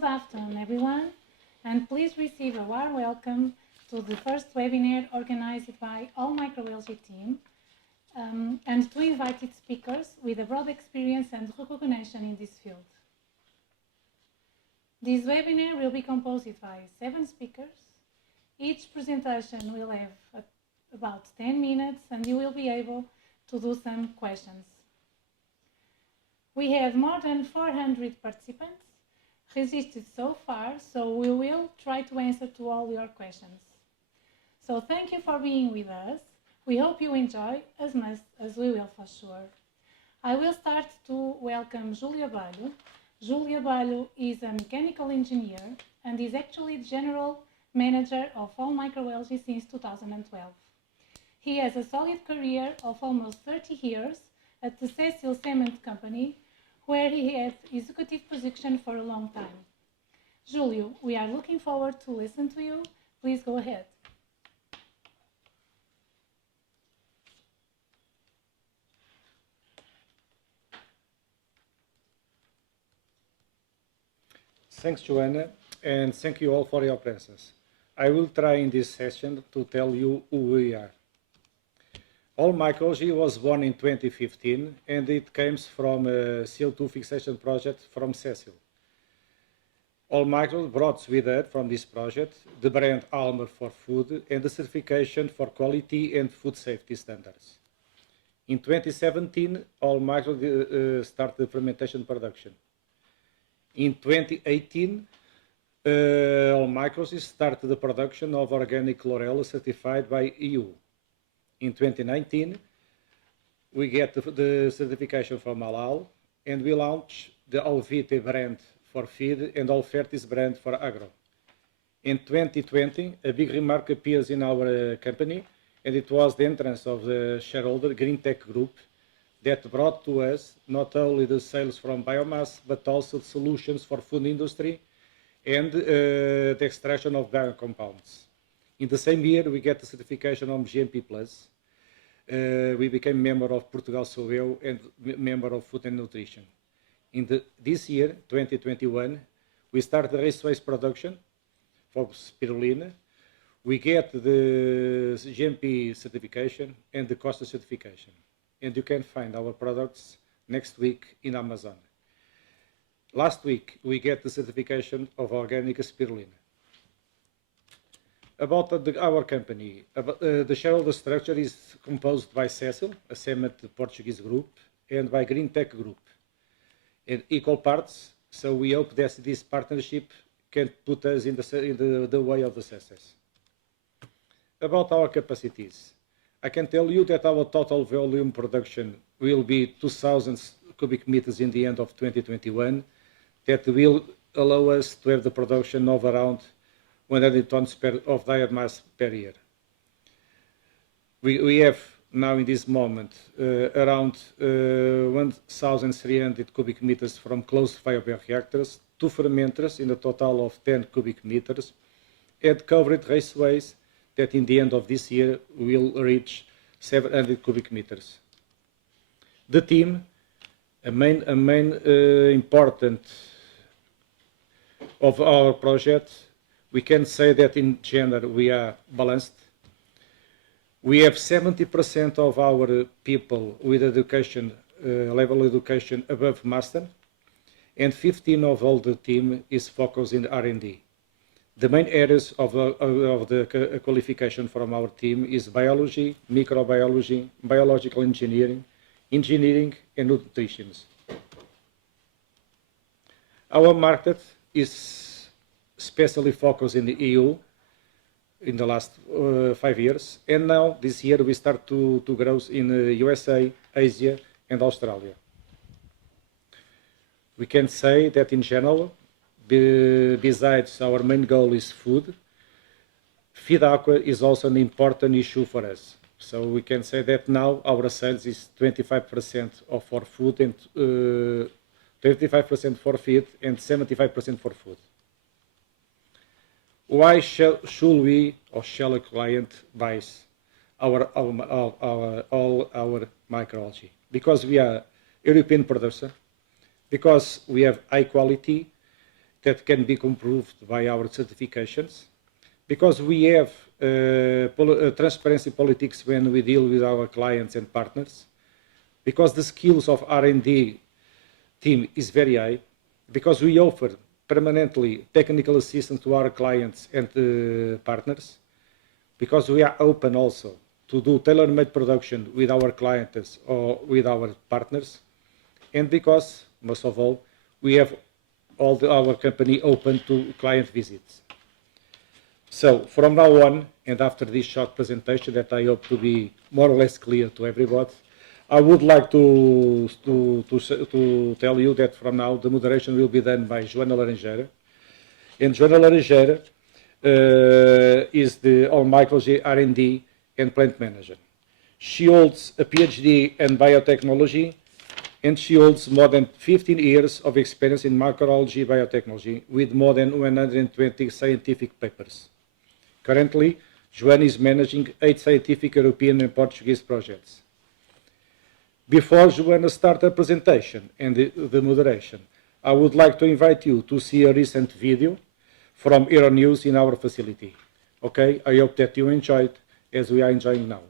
Good afternoon, everyone, and please receive a warm welcome to the first webinar organized by all MICROALGAE team and two invited speakers with a broad experience and recognition in this field. This webinar will be composed by 7 speakers. Each presentation will have about 10 minutes and you will be able to do some questions. We have more than 400 participants registered so far, so we will try to answer to all your questions. So thank you for being with us. We hope you enjoy as much as we will for sure. I will start to welcome Júlia Balho. Júlia Balho is a mechanical engineer and is actually the general manager of all MICROALGAE since 2012. He has a solid career of almost 30 years at the Cecil Cement Company, where he had executive position for a long time. Júlio, we are looking forward to listen to you. Please go ahead. Thanks, Joanna, and thank you all for your presence. I will try in this session to tell you who we are. All MICROALGAE was born in 2015 and it comes from a CO2 fixation project from Cecil. All MICROALGAE brought with it from this project the brand Almer for food and the certification for quality and food safety standards. In 2017, all MICROALGAE started the fermentation production. In 2018, all MICROALGAE started the production of organic chlorella certified by EU. In 2019, we get the certification from Halal, and we launch the Alvite brand for feed and Alfertis brand for agro. In 2020, a big remark appears in our company, and it was the entrance of the shareholder GreenTech Group that brought to us not only the sales from biomass, but also solutions for food industry and the extraction of biocompounds. In the same year, we get the certification of GMP+. We became member of Portugal Soeu and member of Food and Nutrition. This year, 2021, we start the race-based production for spirulina. We get the GMP certification and the Costa certification. And you can find our products next week in Amazon. Last week, we get the certification of organic spirulina. About our company, the shareholder structure is composed by Cecil, a cement Portuguese group, and by GreenTech Group, in equal parts. So we hope that this partnership can put us in the way of the success. About our capacities, I can tell you that our total volume production will be 2,000 cubic meters in the end of 2021. That will allow us to have the production of around 100 tons of biomass per year. We have now in this moment around 1,300 cubic meters from closed bioreactors, 2 fermenters in a total of 10 cubic meters, and covered raceways that in the end of this year will reach 700 cubic meters. The team, a main important of our project, we can say that in gender we are balanced. We have 70% of our people with education, level education above master, and 15% of all the team is focused in R&D. The main areas of the qualification from our team is biology, microbiology, biological engineering, engineering and nutrition. Our market is especially focused in the EU in the last 5 years, and now this year we start to grow in the USA, Asia and Australia. We can say that in general, besides our main goal is food, feed aqua is also an important issue for us. So we can say that now our sales is 25% for food and 25% for feed and 75% for food. Why shall a client buy all our MICROALGAE? Because we are European producer, because we have high quality, that can be improved by our certifications, because we have transparency politics when we deal with our clients and partners, because the skills of R&D team is very high, because we offer permanently technical assistance to our clients and partners, because we are open also to do tailor-made production with our clients or with our partners, and because, most of all, we have our company open to client visits. So from now on, and after this short presentation that I hope to be more or less clear to everybody, I would like to tell you that from now the moderation will be done by Joana Laranjeira. And Joana Laranjeira is the MICROALGAE R&D and plant manager. She holds a PhD in biotechnology, and she holds more than 15 years of experience in microalgae biotechnology with more than 120 scientific papers. Currently, Joana is managing 8 scientific European and Portuguese projects. Before Joana starts her presentation and the moderation, I would like to invite you to see a recent video from Euronews in our facility. Okay, I hope that you enjoyed as we are enjoying now.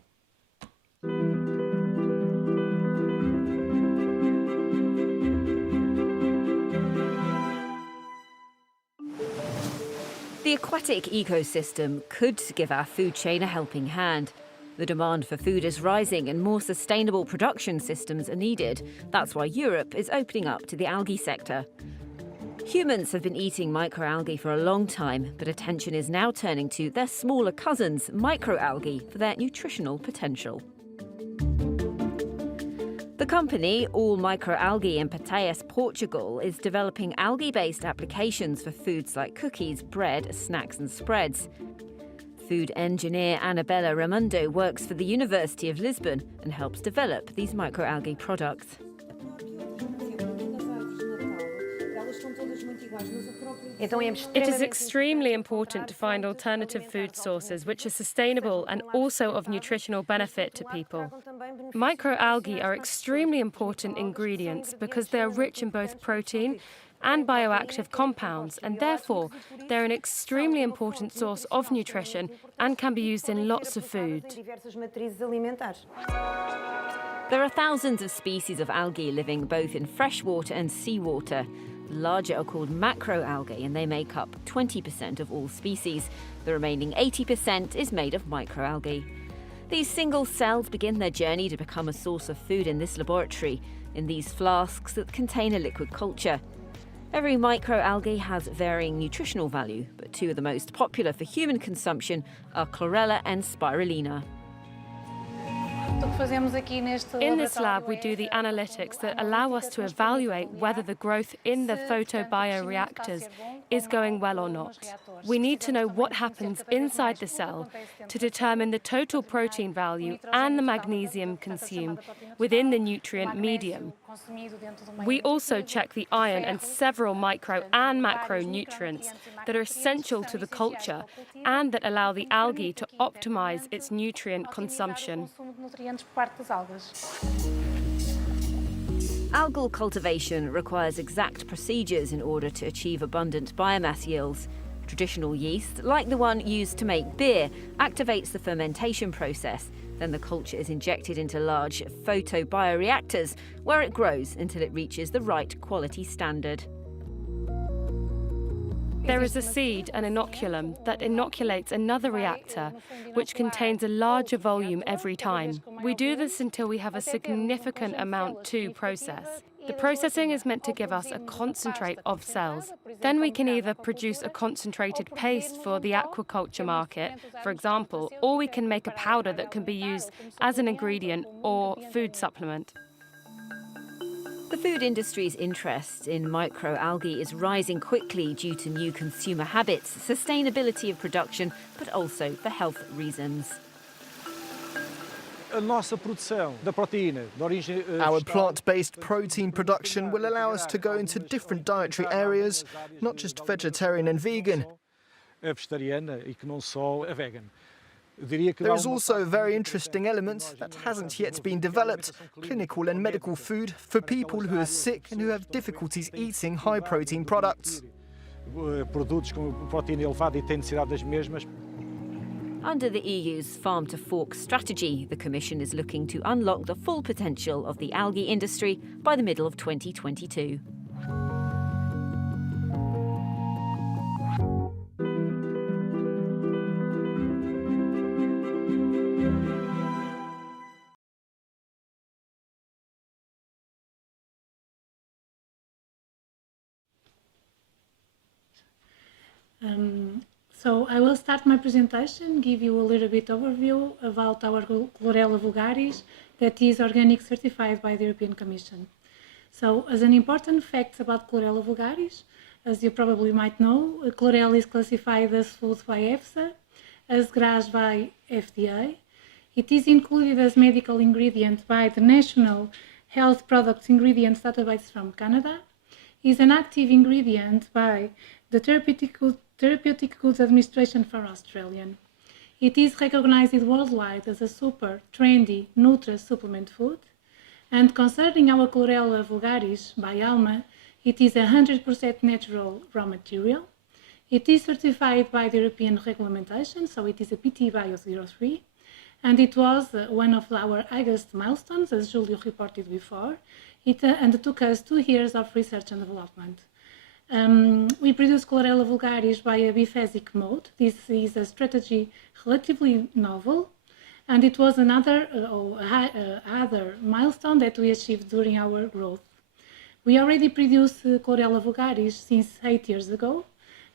The aquatic ecosystem could give our food chain a helping hand. The demand for food is rising and more sustainable production systems are needed. That's why Europe is opening up to the algae sector. Humans have been eating microalgae for a long time, but attention is now turning to their smaller cousins, microalgae, for their nutritional potential. The company, All Microalgae in Pateias, Portugal, is developing algae-based applications for foods like cookies, bread, snacks and spreads. Food engineer Anabela Ramundo works for the University of Lisbon and helps develop these microalgae products. It is extremely important to find alternative food sources which are sustainable and also of nutritional benefit to people. Microalgae are extremely important ingredients because they are rich in both protein and bioactive compounds, and therefore they're an extremely important source of nutrition and can be used in lots of food. There are thousands of species of algae living both in freshwater and seawater. The larger are called macroalgae, and they make up 20% of all species. The remaining 80% is made of microalgae. These single cells begin their journey to become a source of food in this laboratory, in these flasks that contain a liquid culture. Every microalgae has varying nutritional value, but 2 of the most popular for human consumption are chlorella and spirulina. In this lab, we do the analytics that allow us to evaluate whether the growth in the photobioreactors is going well or not. We need to know what happens inside the cell to determine the total protein value and the magnesium consumed within the nutrient medium. We also check the iron and several micro and macronutrients that are essential to the culture and that allow the algae to optimize its nutrient consumption. Algal cultivation requires exact procedures in order to achieve abundant biomass yields. Traditional yeast, like the one used to make beer, activates the fermentation process. Then the culture is injected into large photobioreactors, where it grows until it reaches the right quality standard. There is a seed, an inoculum, that inoculates another reactor, which contains a larger volume every time. We do this until we have a significant amount to process. The processing is meant to give us a concentrate of cells. Then we can either produce a concentrated paste for the aquaculture market, for example, or we can make a powder that can be used as an ingredient or food supplement. The food industry's interest in microalgae is rising quickly due to new consumer habits, sustainability of production, but also for health reasons. Our plant-based protein production will allow us to go into different dietary areas, not just vegetarian and vegan. There is also a very interesting element that hasn't yet been developed, clinical and medical food for people who are sick and who have difficulties eating high-protein products. produtos com proteína elevada e têm necessidade das mesmas. Under the EU's Farm to Fork strategy, the Commission is looking to unlock the full potential of the algae industry by the middle of 2022. So I will start my presentation, give you a little bit overview about our Chlorella vulgaris that is organic certified by the European Commission. So as an important fact about Chlorella vulgaris, as you probably might know, Chlorella is classified as food by EFSA, as grass by FDA. It is included as medical ingredient by the National Health Products Ingredients Database from Canada, is an active ingredient by the Therapeutic Goods Administration for Australian. It is recognized worldwide as a super trendy supplement food. And concerning our Chlorella vulgaris by Alma, it is 100% natural raw material. It is certified by the European regulation, so it is a PT Bio 03. And it was one of our highest milestones, as Julio reported before. And it took us 2 years of research and development. We produce Chlorella vulgaris by a biphasic mode. This is a strategy relatively novel, and it was another other milestone that we achieved during our growth. We already produce Chlorella vulgaris since 8 years ago,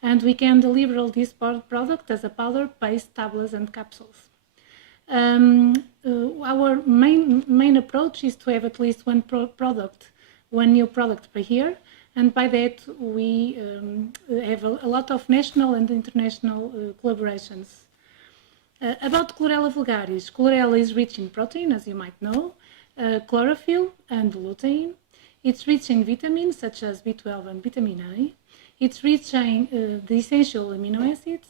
and we can deliver this product as a powder, paste, tablets, and capsules. Our main approach is to have at least one new product per year, and by that we have a lot of national and international collaborations. About Chlorella vulgaris, Chlorella is rich in protein, as you might know, chlorophyll and lutein. It's rich in vitamins such as B12 and vitamin A. It's rich in the essential amino acids,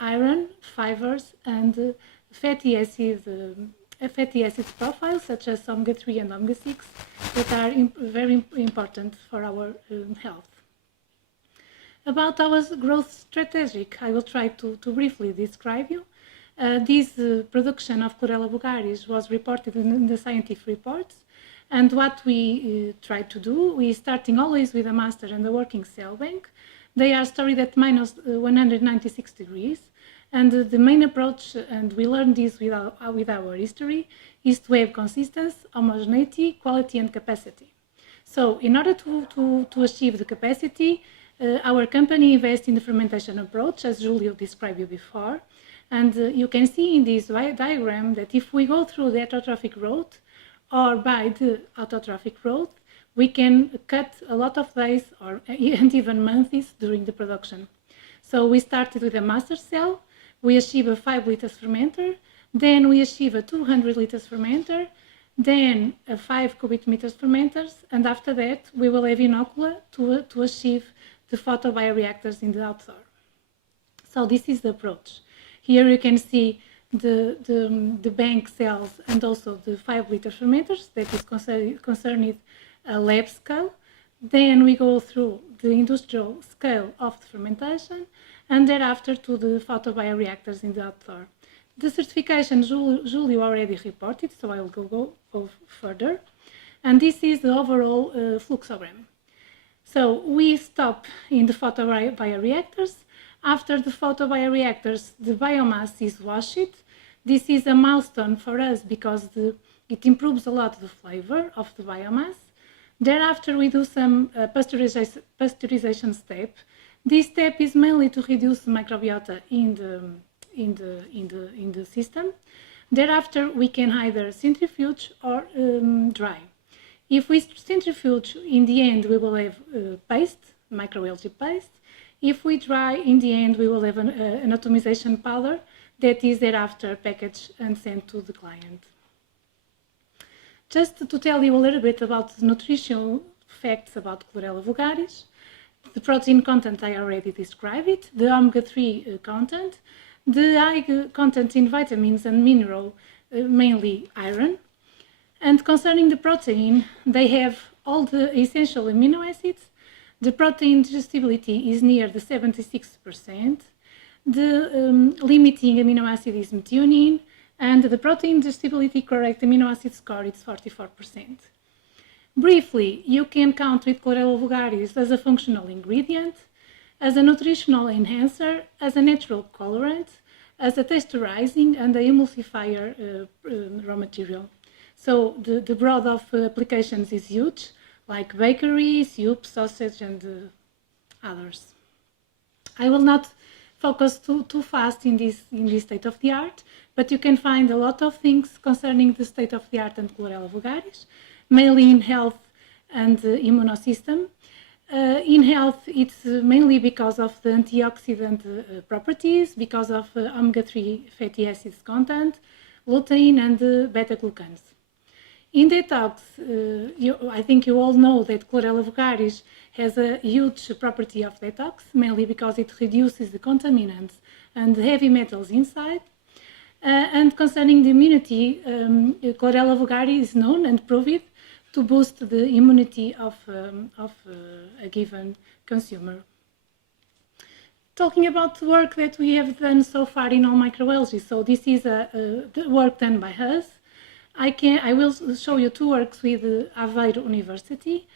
iron, fibers, and fatty acid profiles such as omega-3 and omega-6 that are very important for our health. About our growth strategy, I will try to briefly describe you. This production of Chlorella vulgaris was reported in the scientific reports, and what we try to do, we starting always with a master and a working cell bank. They are stored at minus 196 degrees. And the main approach, and we learned this with our history, is to have consistency, homogeneity, quality, and capacity. So in order to achieve the capacity, our company invests in the fermentation approach, as Julio described you before. And you can see in this diagram that if we go through the heterotrophic route or by the autotrophic route, we can cut a lot of days and even months during the production. So we started with a master cell. We achieve a 5 liters fermenter, then we achieve a 200 liters fermenter, then a 5 cubic meters fermenters, and after that we will have inocula to achieve the photobioreactors in the outdoor. So this is the approach. Here you can see the bank cells and also the 5 liter fermenters that is concerned a lab scale. Then we go through the industrial scale of the fermentation, and thereafter to the photobioreactors in the outdoor. The certification Julio already reported, so I will go further. And this is the overall fluxogram. So we stop in the photobioreactors. After the photobioreactors, the biomass is washed. This is a milestone for us because it improves a lot the flavor of the biomass. Thereafter, we do some pasteurization step. This step is mainly to reduce the microbiota in the system. Thereafter, we can either centrifuge or dry. If we centrifuge, in the end, we will have paste, microalgae paste. If we dry, in the end, we will have an atomization powder that is thereafter packaged and sent to the client. Just to tell you a little bit about the nutritional facts about Chlorella vulgaris. The protein content, I already described it, the omega-3 content, the high content in vitamins and mineral, mainly iron. And concerning the protein, they have all the essential amino acids. The protein digestibility is near the 76%. The limiting amino acid is methionine, and the protein digestibility correct amino acid score is 44%. Briefly, you can count with Chlorella vulgaris as a functional ingredient, as a nutritional enhancer, as a natural colorant, as a texturizing and a emulsifier raw material. So the broad of applications is huge, like bakery, soup, sausage, and others. I will not focus too fast in this state of the art, but you can find a lot of things concerning the state of the art and Chlorella vulgaris, mainly in health and immunosystem. In health, it's mainly because of the antioxidant properties, because of omega-3 fatty acids content, lutein, and beta-glucans. In detox, I think you all know that Chlorella vulgaris has a huge property of detox, mainly because it reduces the contaminants and heavy metals inside. And concerning the immunity, Chlorella vulgaris is known and proved to boost the immunity of a given consumer. Talking about the work that we have done so far in all microalgae, so this is the work done by us. I will show you two works with Aveiro University,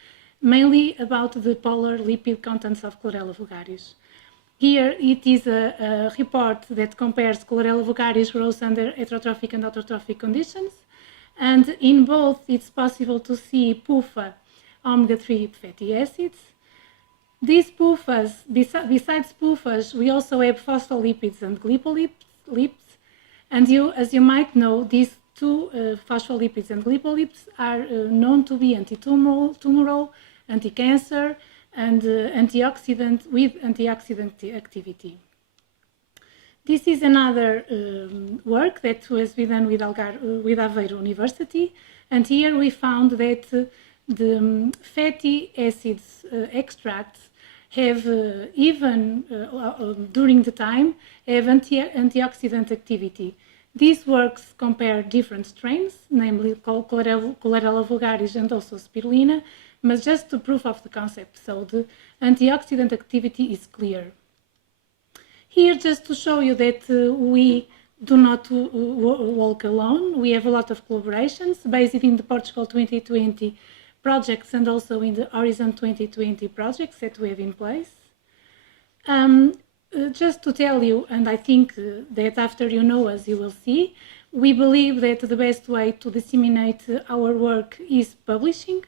mainly about the polar lipid contents of Chlorella vulgaris. Here it is a report that compares Chlorella vulgaris growth under heterotrophic and autotrophic conditions, and in both it's possible to see PUFA omega-3 fatty acids. These PUFAs, besides PUFAs, we also have phospholipids and lipids, and as you might know, these two phospholipids and lipolipids are known to be anti-tumoral, anti-cancer, and antioxidant with antioxidant activity. This is another work that was done with Aveiro University, and here we found that the fatty acids extracts have even during the time have antioxidant activity. These works compare different strains, namely Chlorella vulgaris and also spirulina, but just to proof of the concept, so the antioxidant activity is clear. Here, just to show you that we do not walk alone, we have a lot of collaborations based in the Portugal 2020 projects and also in the Horizon 2020 projects that we have in place. Just to tell you, and I think that after you know us, you will see, we believe that the best way to disseminate our work is publishing.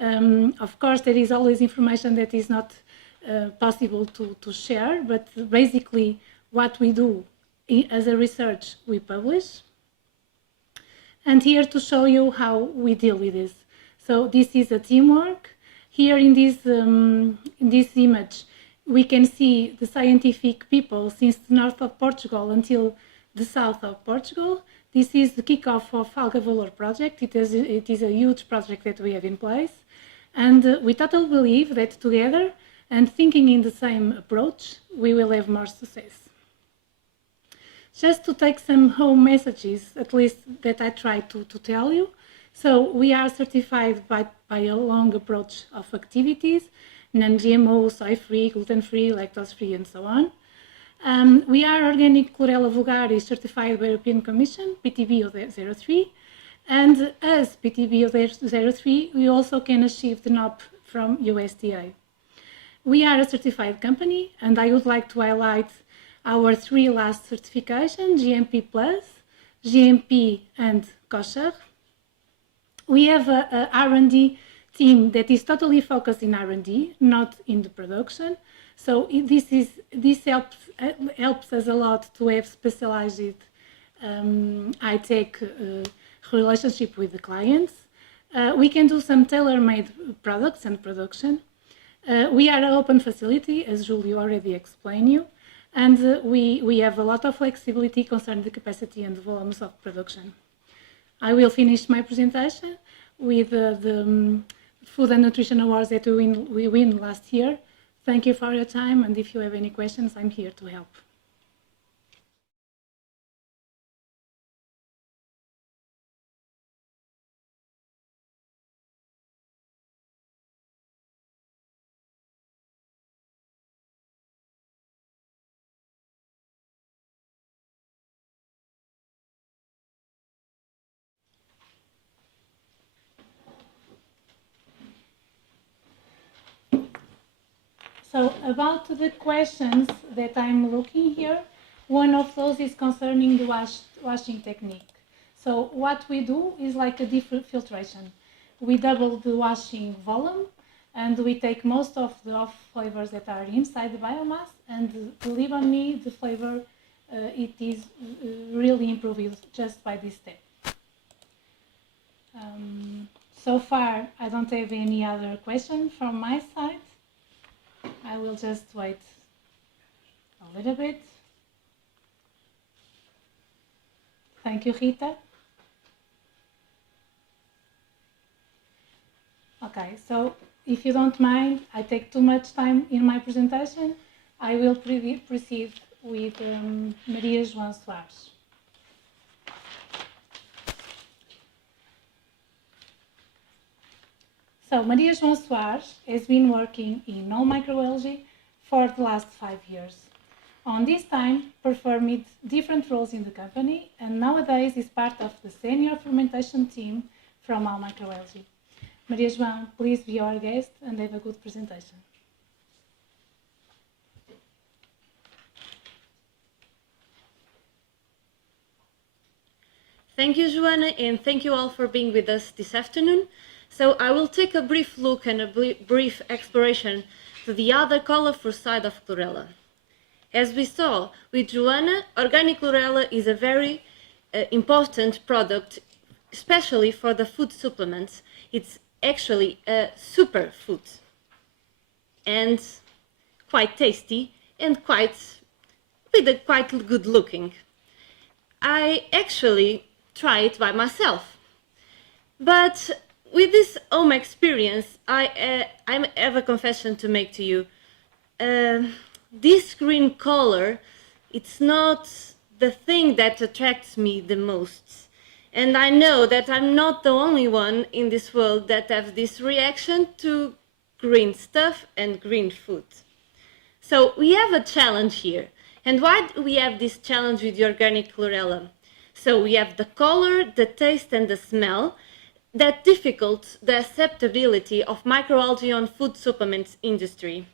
Of course, there is always information that is not possible to share, but basically what we do as a research, we publish. And here to show you how we deal with this. So this is a teamwork. Here in this image, we can see the scientific people since the north of Portugal until the south of Portugal. This is the kickoff of Alga Valor project. It is a huge project that we have in place. And we totally believe that together and thinking in the same approach, we will have more success. Just to take some home messages, at least that I try to tell you. So we are certified by a long approach of activities, non-GMO, soy-free, gluten-free, lactose-free, and so on. We are organic Chlorella vulgaris certified by European Commission, PTB03, and as PTB03, we also can achieve the NOP from USDA. We are a certified company, and I would like to highlight our three last certifications, GMP+, GMP, and kosher. We have a R&D team that is totally focused in R&D, not in the production. So this helps us a lot to have specialized high-tech relationship with the clients. We can do some tailor-made products and production. We are an open facility, as Julie already explained you, and we have a lot of flexibility concerning the capacity and the volumes of production. I will finish my presentation with the Food and Nutrition Awards that we win last year. Thank you for your time, and if you have any questions, I'm here to help. So about the questions that I'm looking here, one of those is concerning the washing technique. So what we do is like a different filtration. We double the washing volume and we take most of the off flavors that are inside the biomass, and believe on me, the flavor, it is really improved just by this step. So far, I don't have any other question from my side. I will just wait a little bit. Thank you, Rita. Okay, so if you don't mind, I take too much time in my presentation. I will proceed with Maria João Soares. So Maria João Soares has been working in microalgae for the last 5 years. On this time, performed different roles in the company, and nowadays is part of the senior fermentation team from microalgae. Maria João, please be our guest and have a good presentation. Thank you, Joanna, and thank you all for being with us this afternoon. So I will take a brief look and a brief exploration to the other colorful side of chlorella. As we saw with Joanna, organic chlorella is a very important product, especially for the food supplements. It's actually a superfood and quite tasty and quite good looking. I actually try it by myself, but with this home experience, I have a confession to make to you. This green color, it's not the thing that attracts me the most. And I know that I'm not the only one in this world that has this reaction to green stuff and green food. So we have a challenge here. And why do we have this challenge with the organic chlorella? So we have the color, the taste and the smell that difficult the acceptability of microalgae on food supplements industry.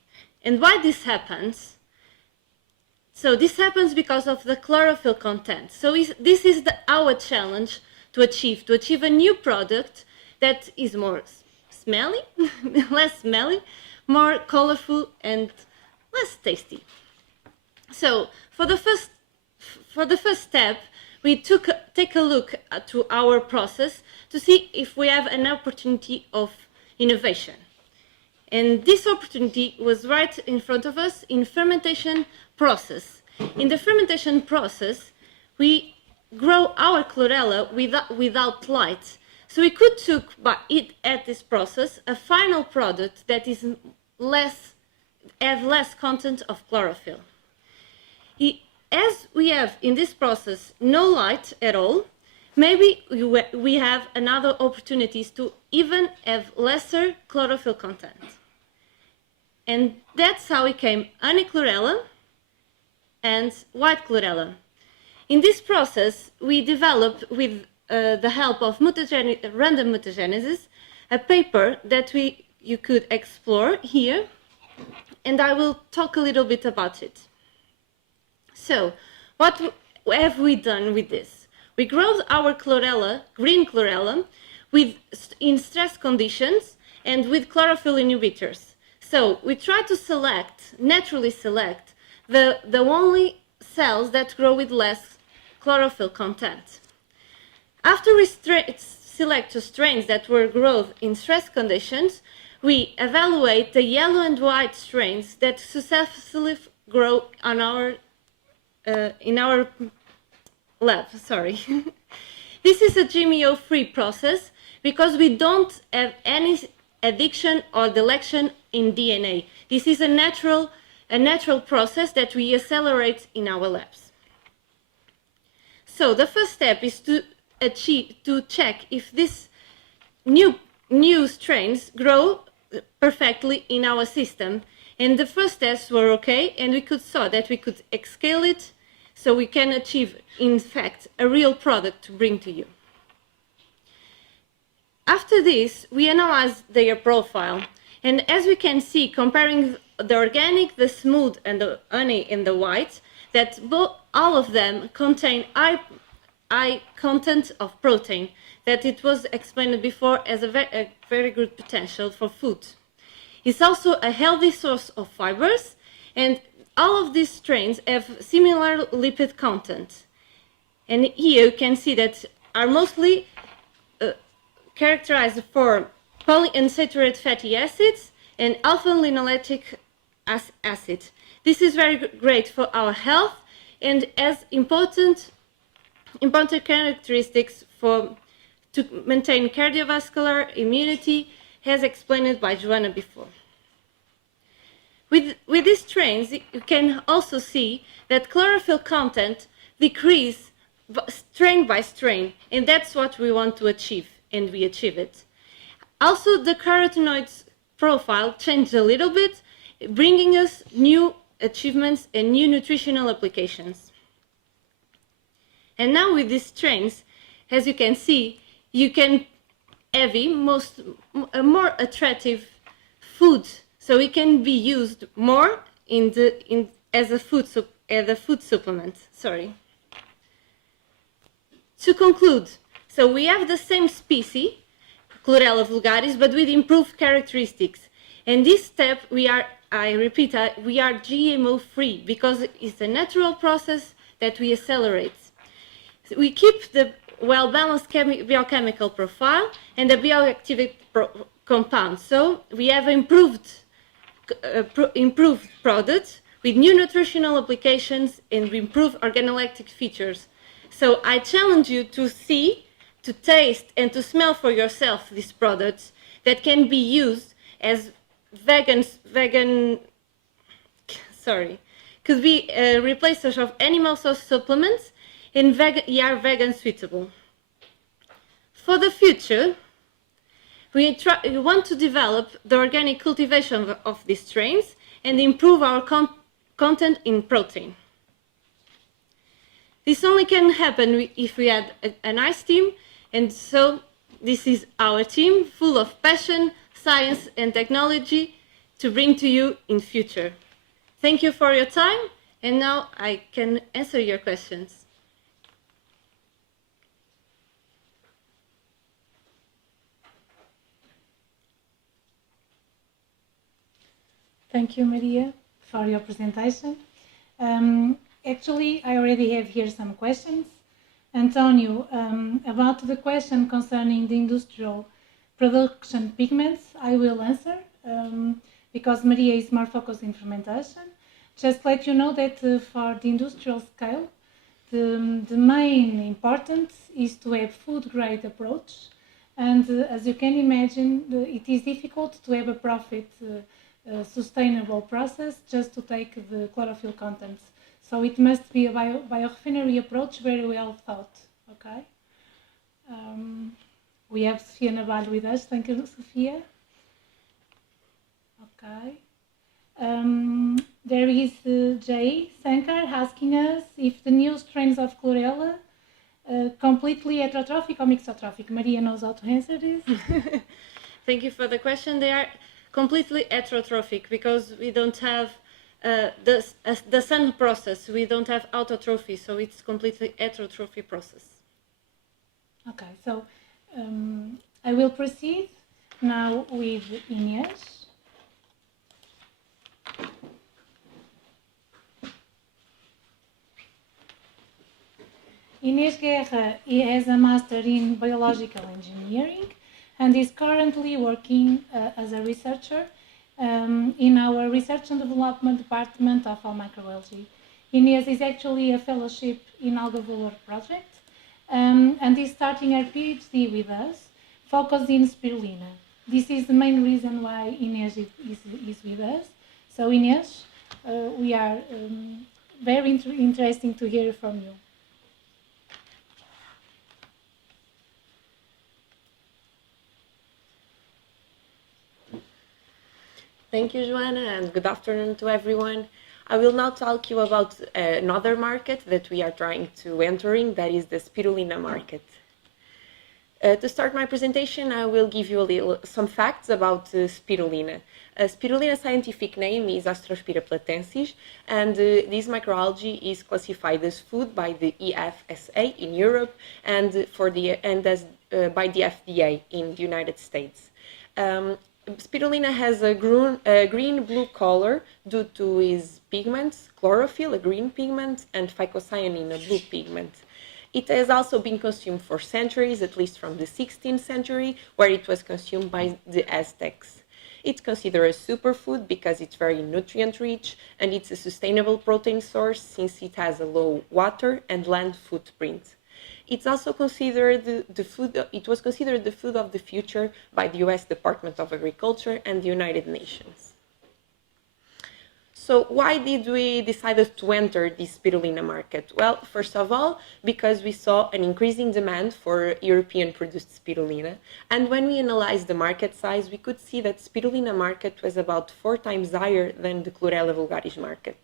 And why this happens? So this happens because of the chlorophyll content. So this is our challenge to achieve a new product that is more smelly, less smelly, more colorful and less tasty. So for the first step, we take a look to our process to see if we have an opportunity of innovation. And this opportunity was right in front of us in fermentation process. In the fermentation process, we grow our chlorella without light. So we could took by it at this process a final product that is have less content of chlorophyll. As we have in this process no light at all, maybe we have another opportunities to even have lesser chlorophyll content. And that's how it came honey chlorella and white chlorella. In this process, we developed with the help of random mutagenesis a paper that you could explore here, and I will talk a little bit about it. So, what have we done with this? We grow our chlorella, green chlorella, in stress conditions and with chlorophyll inhibitors. So we try to naturally select the only cells that grow with less chlorophyll content. After we select the strains that were grown in stress conditions, we evaluate the yellow and white strains that successfully grow on in our lab. Sorry. This is a GMO-free process because we don't have any addiction or deletion in DNA. This is a natural process that we accelerate in our labs. So the first step is to check if these new strains grow perfectly in our system. And the first tests were okay, and we saw that we could scale it, so we can achieve, in fact, a real product to bring to you. After this, we analyzed their profile, And as we can see, comparing the organic, the smooth, and the honey in the white, that all of them contain high content of protein, that it was explained before as a very good potential for food. It's also a healthy source of fibers, and all of these strains have similar lipid content. And here you can see that are mostly characterized for polyunsaturated fatty acids and alpha-linoleic acid. This is very great for our health and has important characteristics to maintain cardiovascular immunity, as explained by Joanna before. With these strains, you can also see that chlorophyll content decreases strain by strain, and that's what we want to achieve, and we achieve it. Also, the carotenoids profile changed a little bit, bringing us new achievements and new nutritional applications. And now with these strains, as you can see, you can have a more attractive food, so it can be used more as a food supplement. Sorry. To conclude, so we have the same species, Chlorella vulgaris, but with improved characteristics. And this step, I repeat, we are GMO-free because it's a natural process that we accelerate. We keep the well-balanced biochemical profile and the bioactive compound. So we have improved products with new nutritional applications and improved organoleptic features. So I challenge you to see, to taste, and to smell for yourself these products that can be used as could be replacers of animal source supplements and are vegan suitable. For the future, we want to develop the organic cultivation of these strains and improve our content in protein. This only can happen if we had a nice team, and so this is our team, full of passion, science, and technology to bring to you in future. Thank you for your time, and now I can answer your questions. Thank you, Maria, for your presentation. Actually, I already have here some questions. Antonio, about the question concerning the industrial production pigments, I will answer because Maria is more focused in fermentation. Just let you know that for the industrial scale, the main importance is to have food grade approach. And as you can imagine, it is difficult to have a profit sustainable process just to take the chlorophyll contents. So it must be a biorefinery approach very well thought, okay? We have Sofia Navalho with us. Thank you, Sofia. Okay. There is Jay Sankar asking us if the new strains of chlorella completely heterotrophic or mixotrophic. Maria knows how to answer this. Thank you for the question. They are completely heterotrophic because we don't have the sun process. We don't have autotrophy, so it's completely heterotrophy process. Okay, so I will proceed now with Inês. Inês Guerra has a master in biological engineering and is currently working as a researcher in our research and development department of our microalgae. Inês is actually a fellowship in Algarve project and is starting her PhD with us, focused in spirulina. This is the main reason why Inês is with us. So Inês, we are very interesting to hear from you. Thank you, Joanna, and good afternoon to everyone. I will now talk you about another market that we are trying to enter in, that is the spirulina market. To start my presentation, I will give you some facts about spirulina. Spirulina's scientific name is Astrospira platensis, and this microalgae is classified as food by the EFSA in Europe and by the FDA in the United States. Spirulina has a green-blue color due to its pigments, chlorophyll, a green pigment, and phycocyanin, a blue pigment. It has also been consumed for centuries, at least from the 16th century, where it was consumed by the Aztecs. It's considered a superfood because it's very nutrient-rich, and it's a sustainable protein source since it has a low water and land footprint. It's also considered it was considered the food of the future by the US Department of Agriculture and the United Nations. So why did we decide to enter the spirulina market? Well, first of all, because we saw an increasing demand for European-produced spirulina, and when we analyzed the market size, we could see that spirulina market was about 4 times higher than the Chlorella vulgaris market.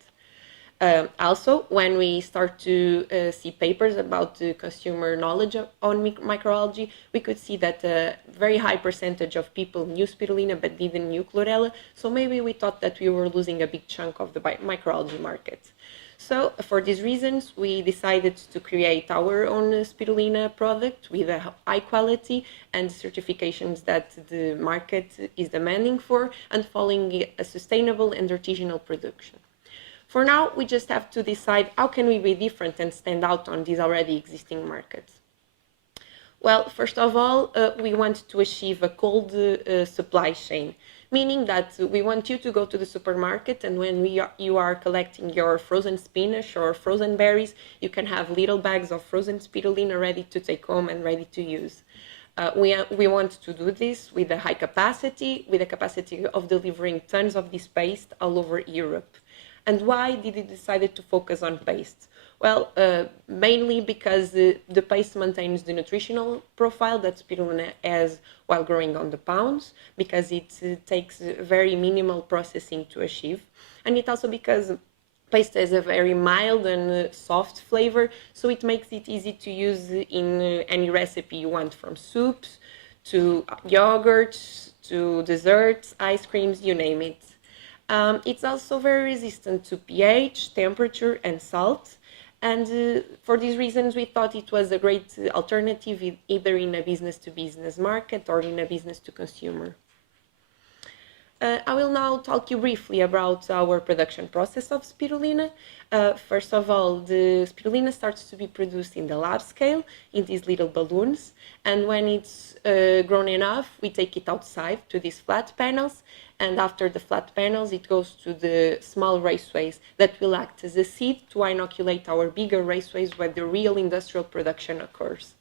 Also, when we start to see papers about the consumer knowledge on microalgae, we could see that a very high percentage of people knew spirulina but didn't knew chlorella, so maybe we thought that we were losing a big chunk of the microalgae market. So, for these reasons, we decided to create our own spirulina product with a high quality and certifications that the market is demanding for, and following a sustainable and artisanal production. For now, we just have to decide how can we be different and stand out on these already existing markets. Well, first of all, we want to achieve a cold supply chain, meaning that we want you to go to the supermarket, and when you are collecting your frozen spinach or frozen berries, you can have little bags of frozen spirulina ready to take home and ready to use. We want to do this with a high capacity, with a capacity of delivering tons of this paste all over Europe. And why did we decide to focus on paste? Well, mainly because the paste maintains the nutritional profile that spirulina has while growing on the pounds, because it takes very minimal processing to achieve, and it also because paste has a very mild and soft flavor, so it makes it easy to use in any recipe you want, from soups to yogurts to desserts, ice creams, you name it. It's also very resistant to pH, temperature, and salt. And for these reasons, we thought it was a great alternative either in a business-to-business market or in a business-to-consumer. I will now talk you briefly about our production process of spirulina. First of all, the spirulina starts to be produced in the lab scale in these little balloons, and when it's grown enough, we take it outside to these flat panels, and after the flat panels, it goes to the small raceways that will act as a seed to inoculate our bigger raceways where the real industrial production occurs.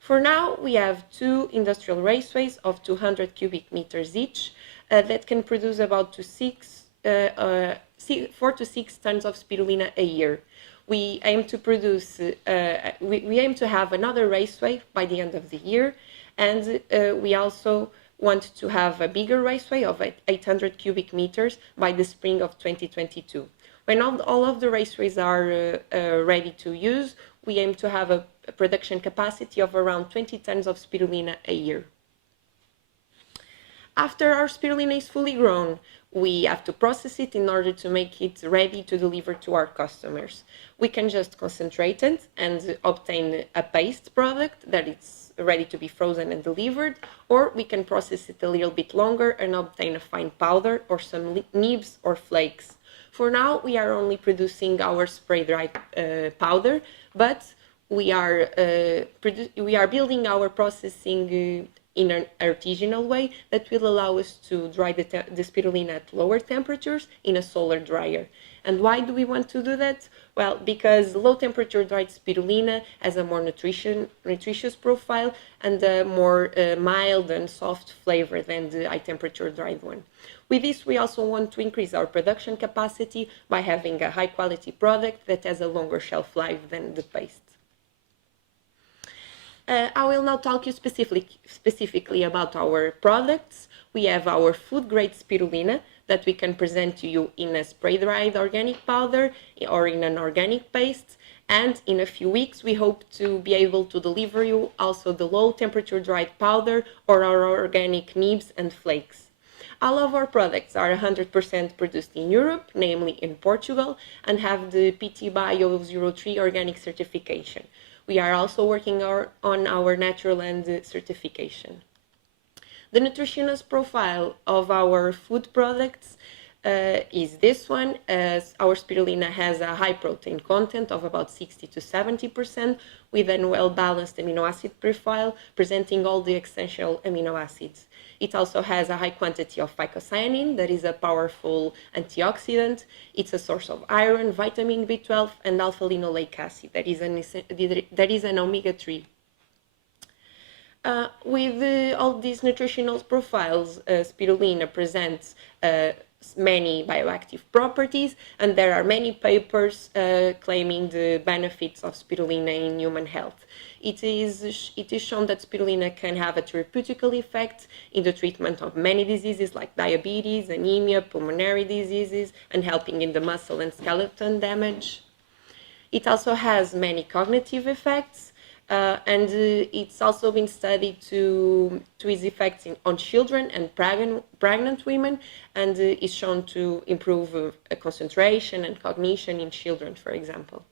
For now, we have 2 industrial raceways of 200 cubic meters each that can produce about 4 to 6 tons of spirulina a year. We aim to produce, we aim to have another raceway by the end of the year, and we also want to have a bigger raceway of 800 cubic meters by the spring of 2022. When all of the raceways are ready to use, we aim to have a production capacity of around 20 tons of spirulina a year. After our spirulina is fully grown, we have to process it in order to make it ready to deliver to our customers. We can just concentrate it and obtain a paste product that is ready to be frozen and delivered, or we can process it a little bit longer and obtain a fine powder or some nibs or flakes. For now, we are only producing our spray-dried powder, but we are building our processing in an artisanal way that will allow us to dry the spirulina at lower temperatures in a solar dryer. And why do we want to do that? Well, because low temperature dried spirulina has a more nutritious profile and a more mild and soft flavor than the high temperature dried one. With this, we also want to increase our production capacity by having a high quality product that has a longer shelf life than the paste. I will now talk you specifically about our products. We have our food grade spirulina that we can present to you in a spray dried organic powder or in an organic paste. And in a few weeks, we hope to be able to deliver you also the low temperature dried powder or our organic nibs and flakes. All of our products are 100% produced in Europe, namely in Portugal, and have the PT Bio 03 organic certification. We are also working on our natural land certification. The nutritional profile of our food products is this one, as our spirulina has a high protein content of about 60 to 70% with a well-balanced amino acid profile, presenting all the essential amino acids. It also has a high quantity of phycocyanin, that is a powerful antioxidant. It's a source of iron, vitamin B12, and alpha-linoleic acid, that is an omega-3. With all these nutritional profiles, spirulina presents many bioactive properties, and there are many papers claiming the benefits of spirulina in human health. It is shown that spirulina can have a therapeutical effect in the treatment of many diseases like diabetes, anemia, pulmonary diseases, and helping in the muscle and skeleton damage. It also has many cognitive effects, and it's also been studied to its effects on children and pregnant women, and is shown to improve concentration and cognition in children, for example.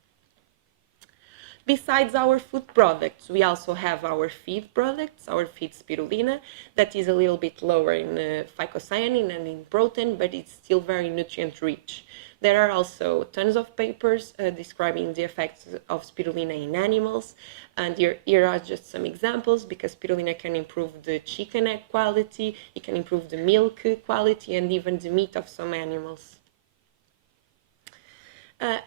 Besides our food products, we also have our feed products, our feed spirulina, that is a little bit lower in phycocyanin and in protein, but it's still very nutrient rich. There are also tons of papers describing the effects of spirulina in animals, and here are just some examples, because spirulina can improve the chicken egg quality, it can improve the milk quality, and even the meat of some animals.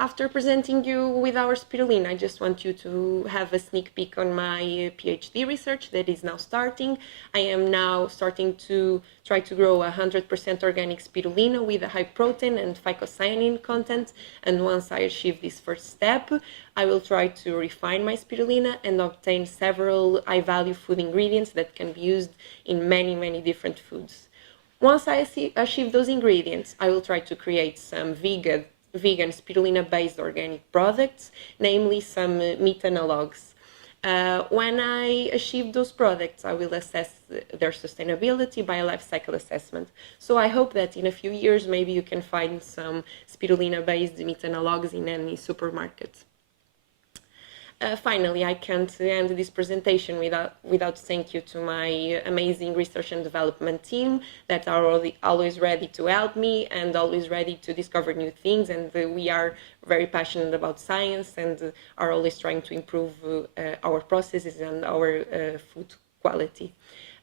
After presenting you with our spirulina, I just want you to have a sneak peek on my PhD research that is now starting. I am now starting to try to grow 100% organic spirulina with a high protein and phycocyanin content, and once I achieve this first step, I will try to refine my spirulina and obtain several high-value food ingredients that can be used in many different foods. Once I achieve those ingredients, I will try to create some vegan spirulina-based organic products, namely some meat analogs. When I achieve those products, I will assess their sustainability by a life cycle assessment. So I hope that in a few years, maybe you can find some spirulina-based meat analogs in any supermarket. Finally, I can't end this presentation without thank you to my amazing research and development team that are always ready to help me and always ready to discover new things, and we are very passionate about science and are always trying to improve our processes and our food quality.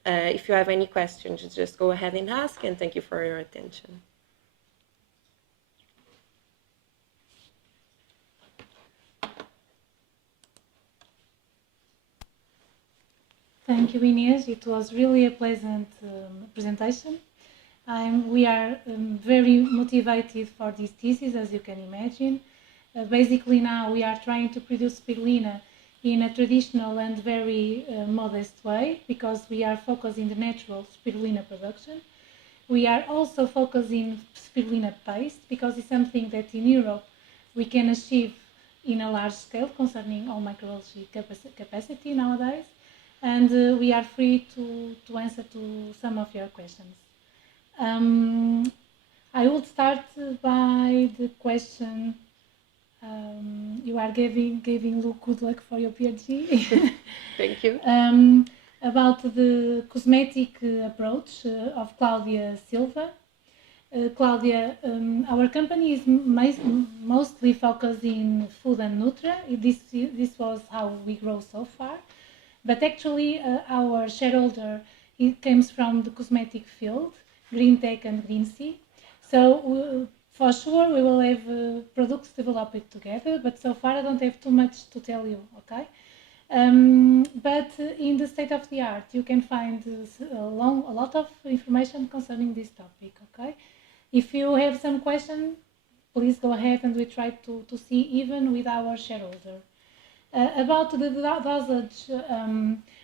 If you have any questions, just go ahead and ask, and thank you for your attention. Thank you, Inês. It was really a pleasant presentation. We are very motivated for this thesis, as you can imagine. Basically now we are trying to produce spirulina in a traditional and very modest way, because we are focusing the natural spirulina production. We are also focusing spirulina paste, because it's something that in Europe we can achieve in a large scale concerning all microalgae capacity nowadays. And we are free to answer to some of your questions. I will start by the question. You are giving good luck for your PhD. Thank you. About the cosmetic approach of Claudia Silva. Claudia, our company is mostly focused in food and nutra. This was how we grow so far. But actually, our shareholder, it comes from the cosmetic field, Green Tech and Green Sea. So for sure, we will have products developed together, but so far I don't have too much to tell you, okay? But in the state of the art, you can find a lot of information concerning this topic, okay? If you have some question, please go ahead and we try to see even with our shareholder. About the dosage,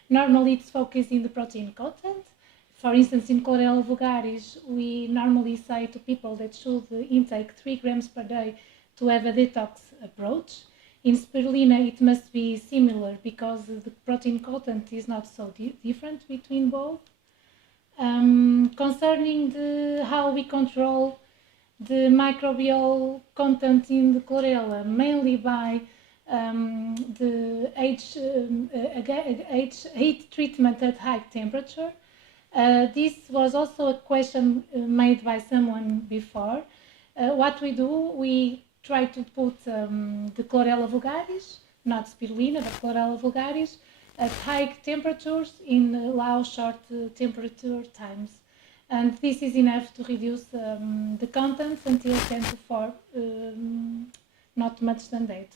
normally it's focused in the protein content. For instance, in Chlorella vulgaris, we normally say to people that should intake 3 grams per day to have a detox approach. In spirulina it must be similar because the protein content is not so different between both. Concerning how we control the microbial content in the chlorella, mainly by the heat treatment at high temperature. This was also a question made by someone before. What we do, we try to put the chlorella vulgaris, not spirulina, but chlorella vulgaris, at high temperatures in low short temperature times. And this is enough to reduce the contents until 10 to 4, not much than that.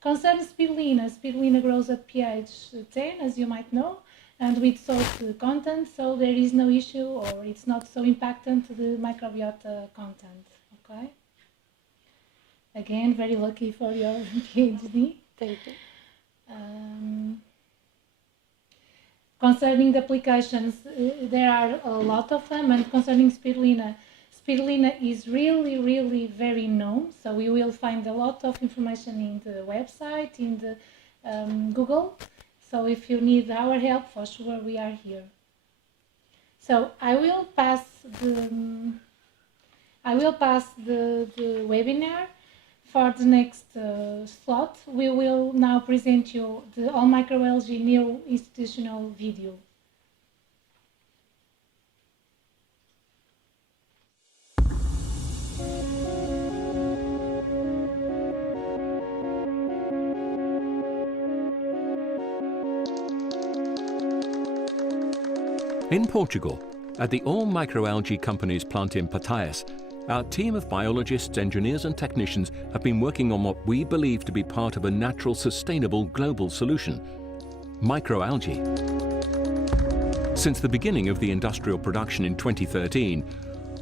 Concerning spirulina, spirulina grows at pH 10, as you might know, and with salt content, so there is no issue, or it's not so impactant to the microbiota content, okay? Again, very lucky for your PhD. Thank you. Concerning the applications, there are a lot of them, and concerning spirulina, spirulina is really, really very known, so we will find a lot of information in the website, in the Google, so if you need our help, for sure we are here. So I will pass the webinar. For the next slot, we will now present you the All Microalgae new institutional video. In Portugal, at the All Microalgae Company's plant in Pataias, our team of biologists, engineers and technicians have been working on what we believe to be part of a natural, sustainable global solution: microalgae. Since the beginning of the industrial production in 2013,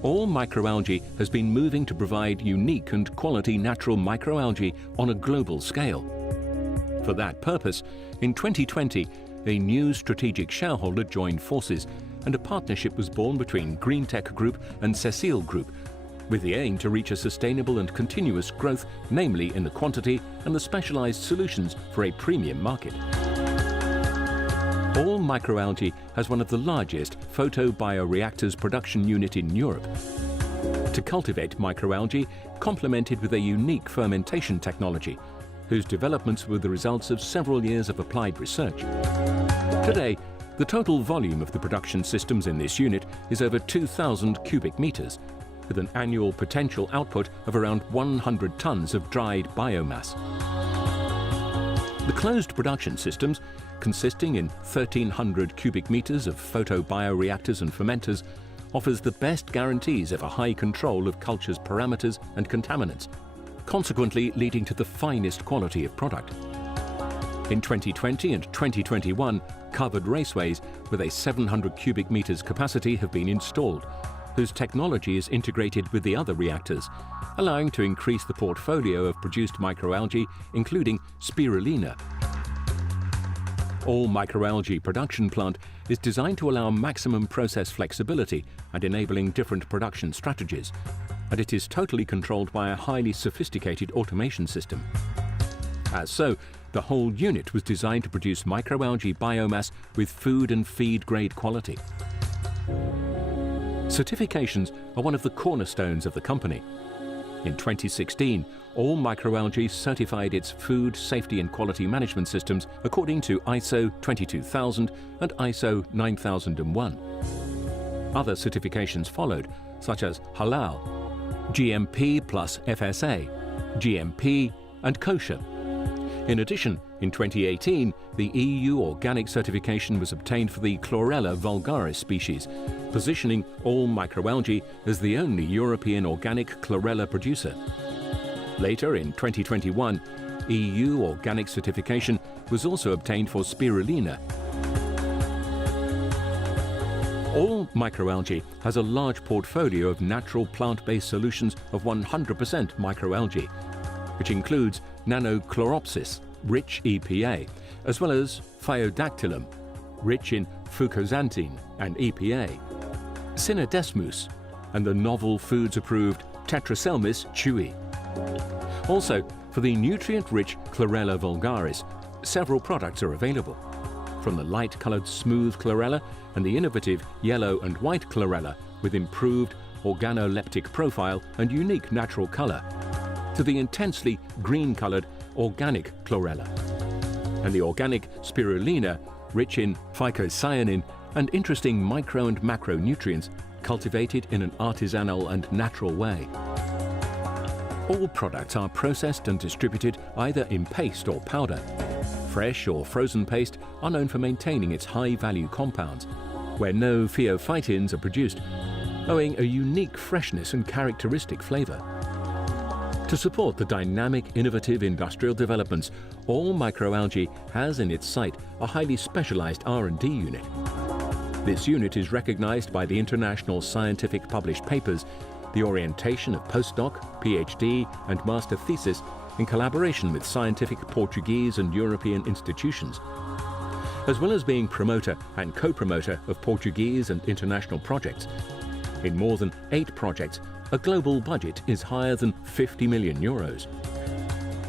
All Microalgae has been moving to provide unique and quality natural microalgae on a global scale. For that purpose, in 2020, a new strategic shareholder joined forces, and a partnership was born between Greentech Group and Cecile Group, with the aim to reach a sustainable and continuous growth, namely in the quantity and the specialized solutions for a premium market. All Microalgae has one of the largest photobioreactors production unit in Europe. To cultivate microalgae, complemented with a unique fermentation technology, whose developments were the results of several years of applied research. Today, the total volume of the production systems in this unit is over 2,000 cubic meters, with an annual potential output of around 100 tons of dried biomass. The closed production systems, consisting in 1,300 cubic meters of photobioreactors and fermenters, offers the best guarantees of a high control of culture's parameters and contaminants, consequently leading to the finest quality of product. In 2020 and 2021, covered raceways with a 700 cubic meters capacity have been installed, whose technology is integrated with the other reactors, allowing to increase the portfolio of produced microalgae, including spirulina. All Microalgae production plant is designed to allow maximum process flexibility and enabling different production strategies, and it is totally controlled by a highly sophisticated automation system. As so, the whole unit was designed to produce microalgae biomass with food and feed grade quality. Certifications are one of the cornerstones of the company. In 2016, All Microalgae certified its food safety and quality management systems according to ISO 22000 and ISO 9001. Other certifications followed, such as Halal, GMP plus FSA, GMP and Kosher. In addition, in 2018, the EU organic certification was obtained for the Chlorella vulgaris species, positioning All Microalgae as the only European organic chlorella producer. Later, in 2021, EU organic certification was also obtained for spirulina. All Microalgae has a large portfolio of natural plant-based solutions of 100% microalgae, which includes Nanochloropsis, rich EPA, as well as Phaeodactylum, rich in fucoxanthin and EPA, Synodesmus, and the novel foods-approved Tetraselmis chewi. Also, For the nutrient-rich Chlorella vulgaris, several products are available. From the light-coloured smooth chlorella and the innovative yellow and white chlorella with improved organoleptic profile and unique natural colour, to the intensely green-coloured organic chlorella, and the organic spirulina, rich in phycocyanin and interesting micro and macronutrients, cultivated in an artisanal and natural way. All products are processed and distributed either in paste or powder. Fresh or frozen paste are known for maintaining its high-value compounds, where no pheophytins are produced, owing a unique freshness and characteristic flavour. To support the dynamic, innovative industrial developments, All MicroAlgae has in its site a highly specialised R&D unit. This unit is recognised by the international scientific published papers, the orientation of postdoc, PhD and master thesis in collaboration with scientific Portuguese and European institutions. As well as being promoter and co-promoter of Portuguese and international projects, in more than 8 projects, a global budget is higher than 50 million euros.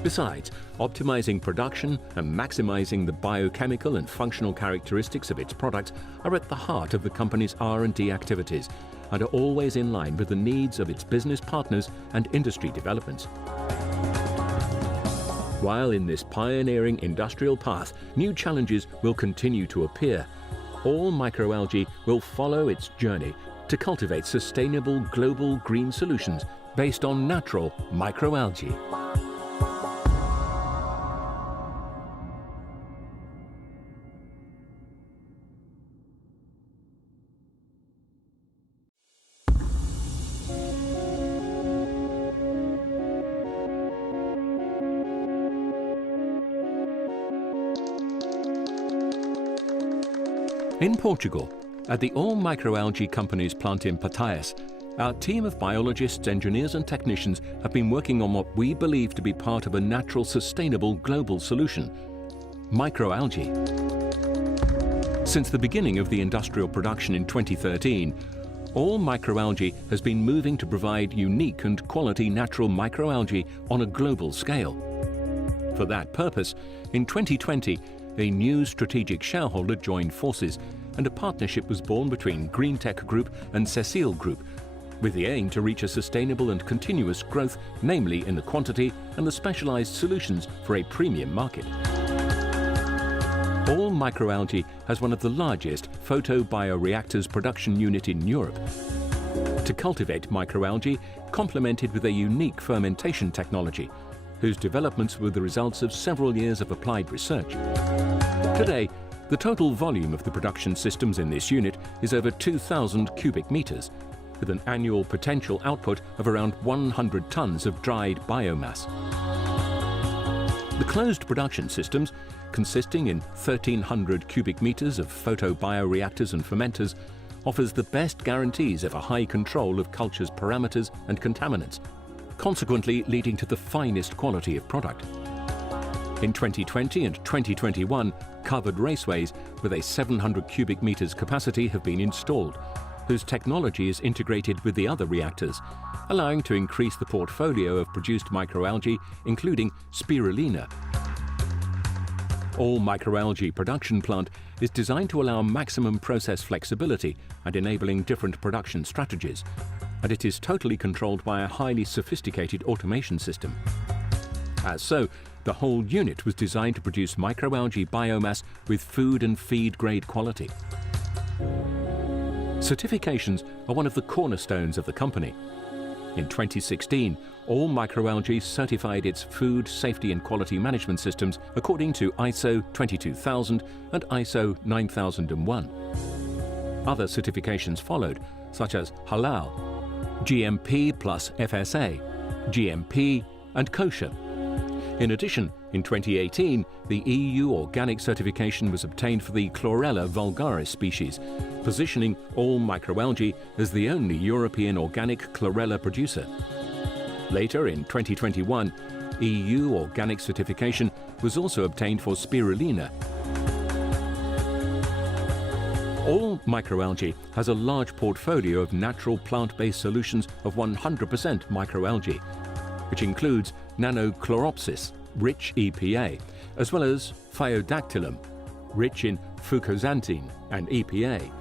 Besides, optimizing production and maximizing the biochemical and functional characteristics of its products are at the heart of the company's R&D activities and are always in line with the needs of its business partners and industry developments. While in this pioneering industrial path, new challenges will continue to appear, All MicroAlgae will follow its journey to cultivate sustainable global green solutions based on natural microalgae. In Portugal, at the All MicroAlgae Company's plant in Pataias, our team of biologists, engineers and technicians have been working on what we believe to be part of a natural, sustainable global solution: microalgae. Since the beginning of the industrial production in 2013, All MicroAlgae has been moving to provide unique and quality natural microalgae on a global scale. For that purpose, in 2020, a new strategic shareholder joined forces and a partnership was born between Greentech Group and Cecile Group, with the aim to reach a sustainable and continuous growth, namely in the quantity and the specialized solutions for a premium market. All MicroAlgae has one of the largest photobioreactors production unit in Europe. To cultivate microalgae, complemented with a unique fermentation technology, whose developments were the results of several years of applied research. Today, the total volume of the production systems in this unit is over 2,000 cubic meters, with an annual potential output of around 100 tons of dried biomass. The closed production systems, consisting in 1,300 cubic meters of photobioreactors and fermenters, offers the best guarantees of a high control of culture's parameters and contaminants, consequently leading to the finest quality of product. In 2020 and 2021, covered raceways with a 700 cubic meters capacity have been installed, whose technology is integrated with the other reactors, allowing to increase the portfolio of produced microalgae, including spirulina. All MicroAlgae production plant is designed to allow maximum process flexibility and enabling different production strategies, and it is totally controlled by a highly sophisticated automation system. As so, the whole unit was designed to produce microalgae biomass with food and feed grade quality. Certifications are one of the cornerstones of the company. In 2016, All MicroAlgae certified its food safety and quality management systems according to ISO 22000 and ISO 9001. Other certifications followed, such as Halal, GMP plus FSA, GMP and Kosher. In addition, in 2018, the EU organic certification was obtained for the Chlorella vulgaris species, positioning All MicroAlgae as the only European organic chlorella producer. Later, in 2021, EU organic certification was also obtained for spirulina. All MicroAlgae has a large portfolio of natural plant-based solutions of 100% microalgae, which includes Nanochloropsis, rich EPA, as well as Phaeodactylum, rich in fucoxanthin and EPA,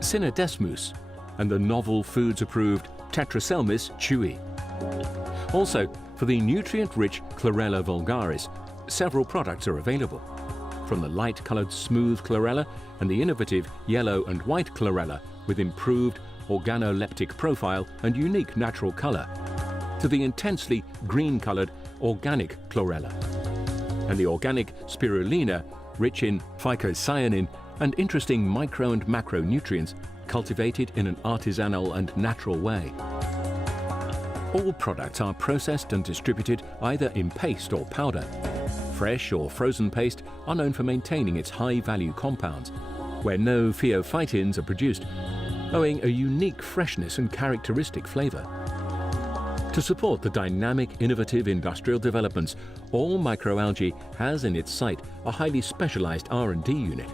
Cinedesmus, and the novel foods-approved Tetraselmis chewi. Also, for the nutrient-rich Chlorella vulgaris, several products are available, from the light-coloured smooth chlorella and the innovative yellow and white chlorella with improved organoleptic profile and unique natural colour, to the intensely green-coloured organic chlorella, and the organic spirulina, rich in phycocyanin and interesting micro and macronutrients, cultivated in an artisanal and natural way. All products are processed and distributed either in paste or powder. Fresh or frozen paste are known for maintaining its high-value compounds, where no pheophytins are produced, owing a unique freshness and characteristic flavour. To support the dynamic, innovative industrial developments, All MICROALGAE has in its site a highly specialised R&D unit.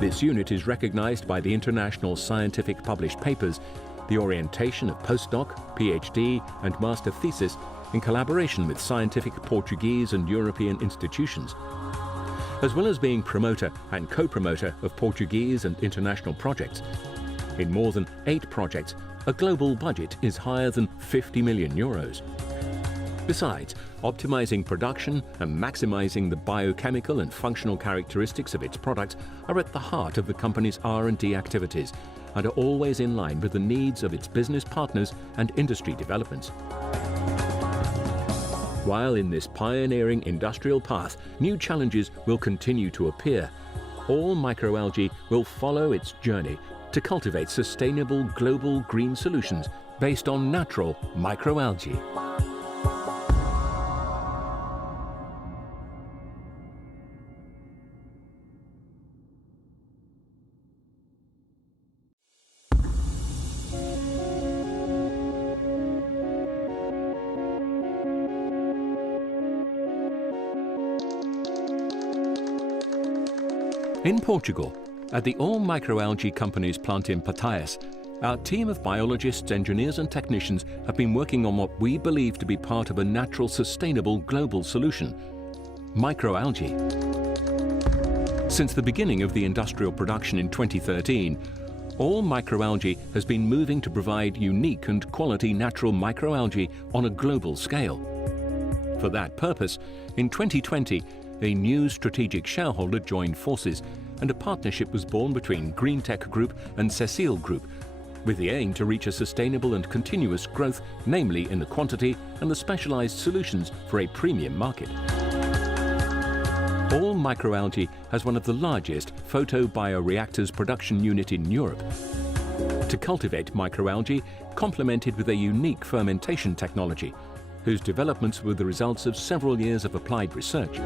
This unit is recognised by the international scientific published papers, the orientation of postdoc, PhD and master thesis in collaboration with scientific Portuguese and European institutions, as well as being promoter and co-promoter of Portuguese and international projects. In more than 8 projects, a global budget is higher than 50 million euros. Besides, optimizing production and maximizing the biochemical and functional characteristics of its products are at the heart of the company's R&D activities and are always in line with the needs of its business partners and industry developments. While in this pioneering industrial path, new challenges will continue to appear, All MICROALGAE will follow its journey to cultivate sustainable global green solutions based on natural microalgae. In Portugal, at the All MICROALGAE Company's plant in Pataias, our team of biologists, engineers and technicians have been working on what we believe to be part of a natural, sustainable global solution: microalgae. Since the beginning of the industrial production in 2013, All MICROALGAE has been moving to provide unique and quality natural microalgae on a global scale. For that purpose, in 2020, a new strategic shareholder joined forces and a partnership was born between Greentech Group and Cecile Group, with the aim to reach a sustainable and continuous growth, namely in the quantity and the specialized solutions for a premium market. All MICROALGAE has one of the largest photobioreactors production unit in Europe. To cultivate microalgae, complemented with a unique fermentation technology, whose developments were the results of several years of applied research.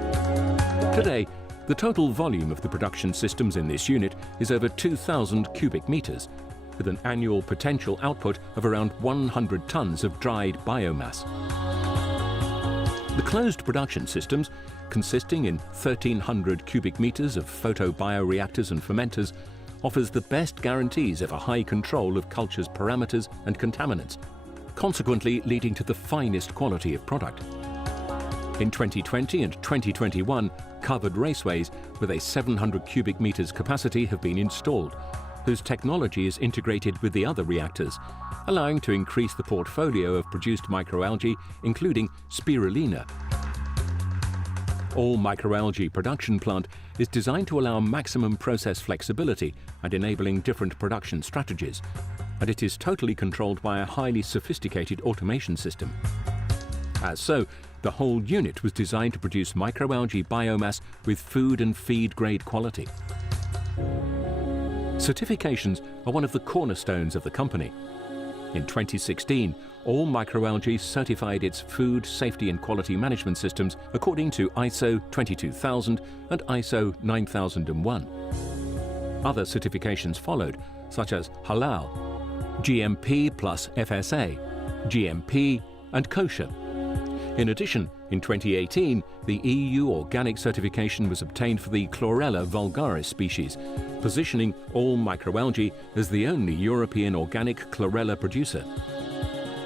Today, the total volume of the production systems in this unit is over 2,000 cubic meters, with an annual potential output of around 100 tons of dried biomass. The closed production systems, consisting in 1,300 cubic meters of photobioreactors and fermenters, offers the best guarantees of a high control of culture's parameters and contaminants, consequently leading to the finest quality of product. In 2020 and 2021, covered raceways with a 700 cubic meters capacity have been installed, whose technology is integrated with the other reactors, allowing to increase the portfolio of produced microalgae, including spirulina. All microalgae production plant is designed to allow maximum process flexibility and enabling different production strategies, and it is totally controlled by a highly sophisticated automation system. As so, the whole unit was designed to produce microalgae biomass with food and feed grade quality. Certifications are one of the cornerstones of the company. In 2016, All MICROALGAE certified its food safety and quality management systems according to ISO 22000 and ISO 9001. Other certifications followed, such as Halal, GMP plus FSA, GMP and Kosher. In addition, in 2018, the EU organic certification was obtained for the Chlorella vulgaris species, positioning All MICROALGAE as the only European organic chlorella producer.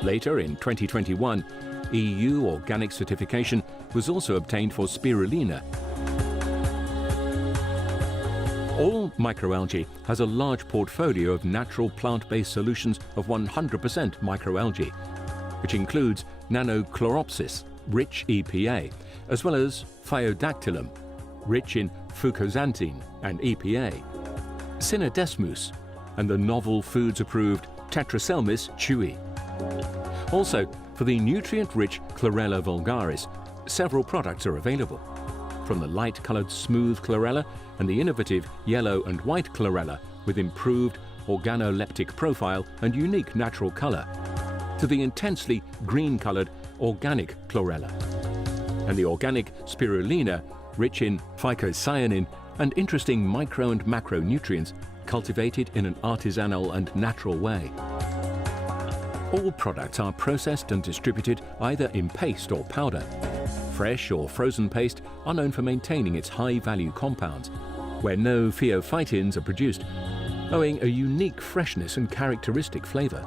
Later, in 2021, EU organic certification was also obtained for spirulina. All microalgae has a large portfolio of natural plant-based solutions of 100% microalgae, which includes Nanochloropsis, rich EPA, as well as Phaeodactylum, rich in fucoxanthin and EPA, Synodesmus, and the novel foods-approved Tetraselmis chewi. Also, for the nutrient-rich Chlorella vulgaris, several products are available, from the light-coloured smooth chlorella and the innovative yellow and white chlorella with improved organoleptic profile and unique natural colour, to the intensely green-coloured organic chlorella, and the organic spirulina, rich in phycocyanin and interesting micro and macronutrients, cultivated in an artisanal and natural way. All products are processed and distributed either in paste or powder. Fresh or frozen paste are known for maintaining its high-value compounds, where no pheophytins are produced, owing a unique freshness and characteristic flavour.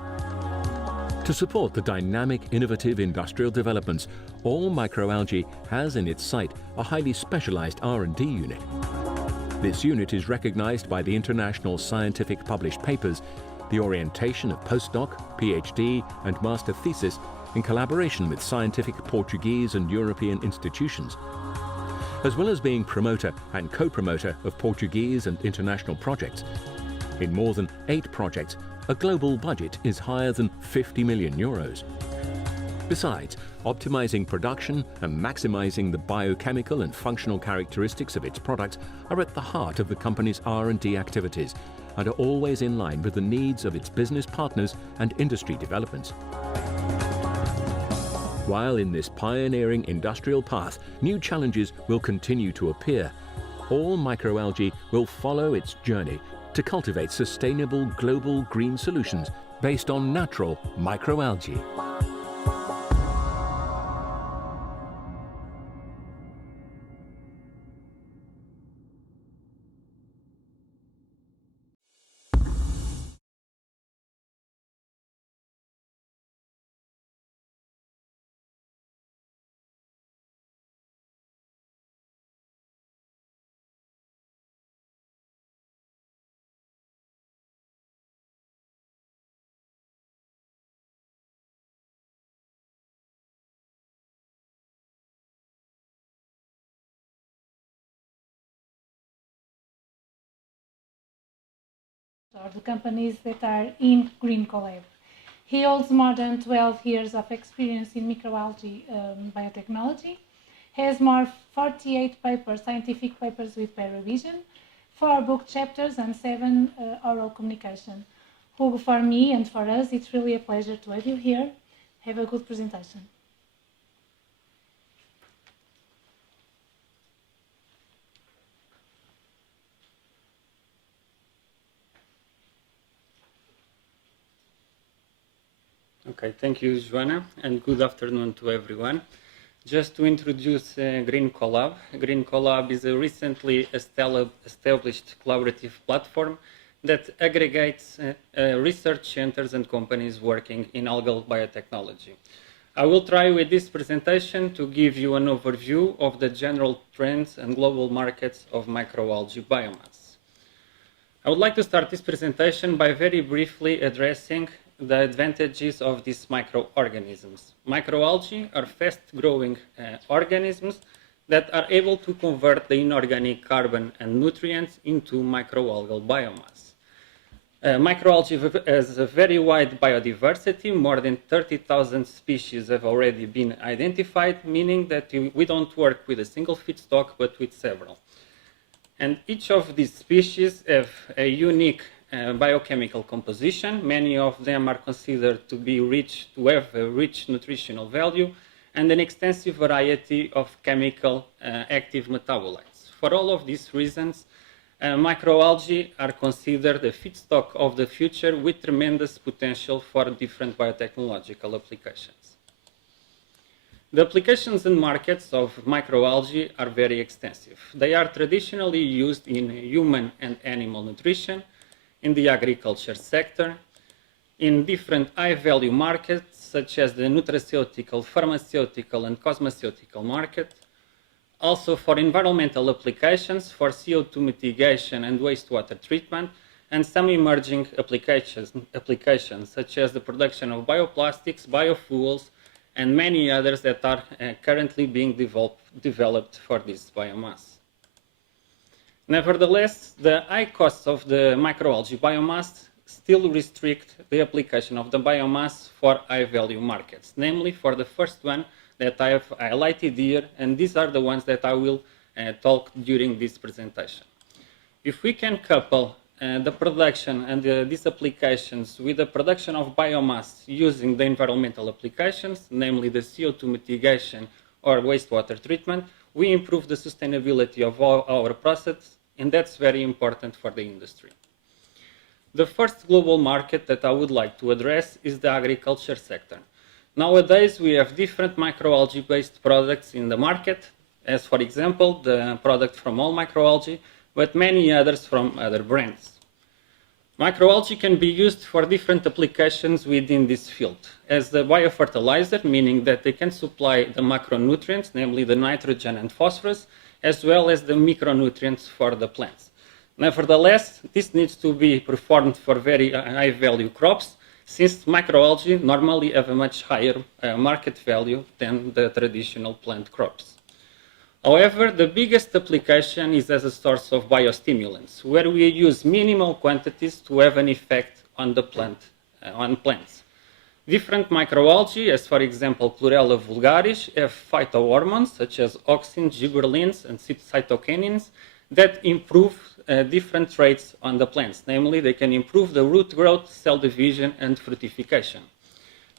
To support the dynamic, innovative industrial developments, all microalgae has in its site a highly specialised R&D unit. This unit is recognised by the international scientific published papers, the orientation of postdoc, PhD and master thesis in collaboration with scientific Portuguese and European institutions. As well as being promoter and co-promoter of Portuguese and international projects, in more than 8 projects, a global budget is higher than 50 million euros. Besides, optimizing production and maximizing the biochemical and functional characteristics of its products are at the heart of the company's R&D activities and are always in line with the needs of its business partners and industry developments. While in this pioneering industrial path, new challenges will continue to appear, all microalgae will follow its journey to cultivate sustainable global green solutions based on natural microalgae. Or the companies that are in Green Collab. He holds more than 12 years of experience in microalgae biotechnology, has more 48 scientific papers with peer revision, 4 book chapters and 7 oral communication. Hugo, for me and for us, it's really a pleasure to have you here. Have a good presentation. Okay, thank you, Joanna, and good afternoon to everyone. Just to introduce Green Collab. Green Collab is a recently established collaborative platform that aggregates research centers and companies working in algal biotechnology. I will try with this presentation to give you an overview of the general trends and global markets of microalgae biomass. I would like to start this presentation by very briefly addressing the advantages of these microorganisms. Microalgae are fast-growing organisms that are able to convert the inorganic carbon and nutrients into microalgal biomass. Microalgae has a very wide biodiversity. More than 30,000 species have already been identified, meaning that we don't work with a single feedstock, but with several. And each of these species have a unique biochemical composition. Many of them are considered to have a rich nutritional value and an extensive variety of chemical active metabolites. For all of these reasons, microalgae are considered a feedstock of the future with tremendous potential for different biotechnological applications. The applications and markets of microalgae are very extensive. They are traditionally used in human and animal nutrition, in the agriculture sector, in different high-value markets such as the nutraceutical, pharmaceutical, and cosmeceutical market. Also for environmental applications, for CO2 mitigation and wastewater treatment, and some emerging applications such as the production of bioplastics, biofuels, and many others that are currently being developed for this biomass. Nevertheless, the high costs of the microalgae biomass still restrict the application of the biomass for high-value markets, namely for the first one that I have highlighted here, and these are the ones that I will talk during this presentation. If we can couple the production and these applications with the production of biomass using the environmental applications, namely the CO2 mitigation or wastewater treatment, we improve the sustainability of all our processes, and that's very important for the industry. The first global market that I would like to address is the agriculture sector. Nowadays, we have different microalgae-based products in the market, as for example, the product from All Microalgae, but many others from other brands. Microalgae can be used for different applications within this field, as the biofertilizer, meaning that they can supply the macronutrients, namely the nitrogen and phosphorus, as well as the micronutrients for the plants. Nevertheless, this needs to be performed for very high-value crops, since microalgae normally have a much higher market value than the traditional plant crops. However, the biggest application is as a source of biostimulants, where we use minimal quantities to have an effect on the on plants. Different microalgae, as for example Chlorella vulgaris, have phytohormones such as auxins, gibberellins, and cytokinins that improve different traits on the plants. Namely, they can improve the root growth, cell division, and fructification.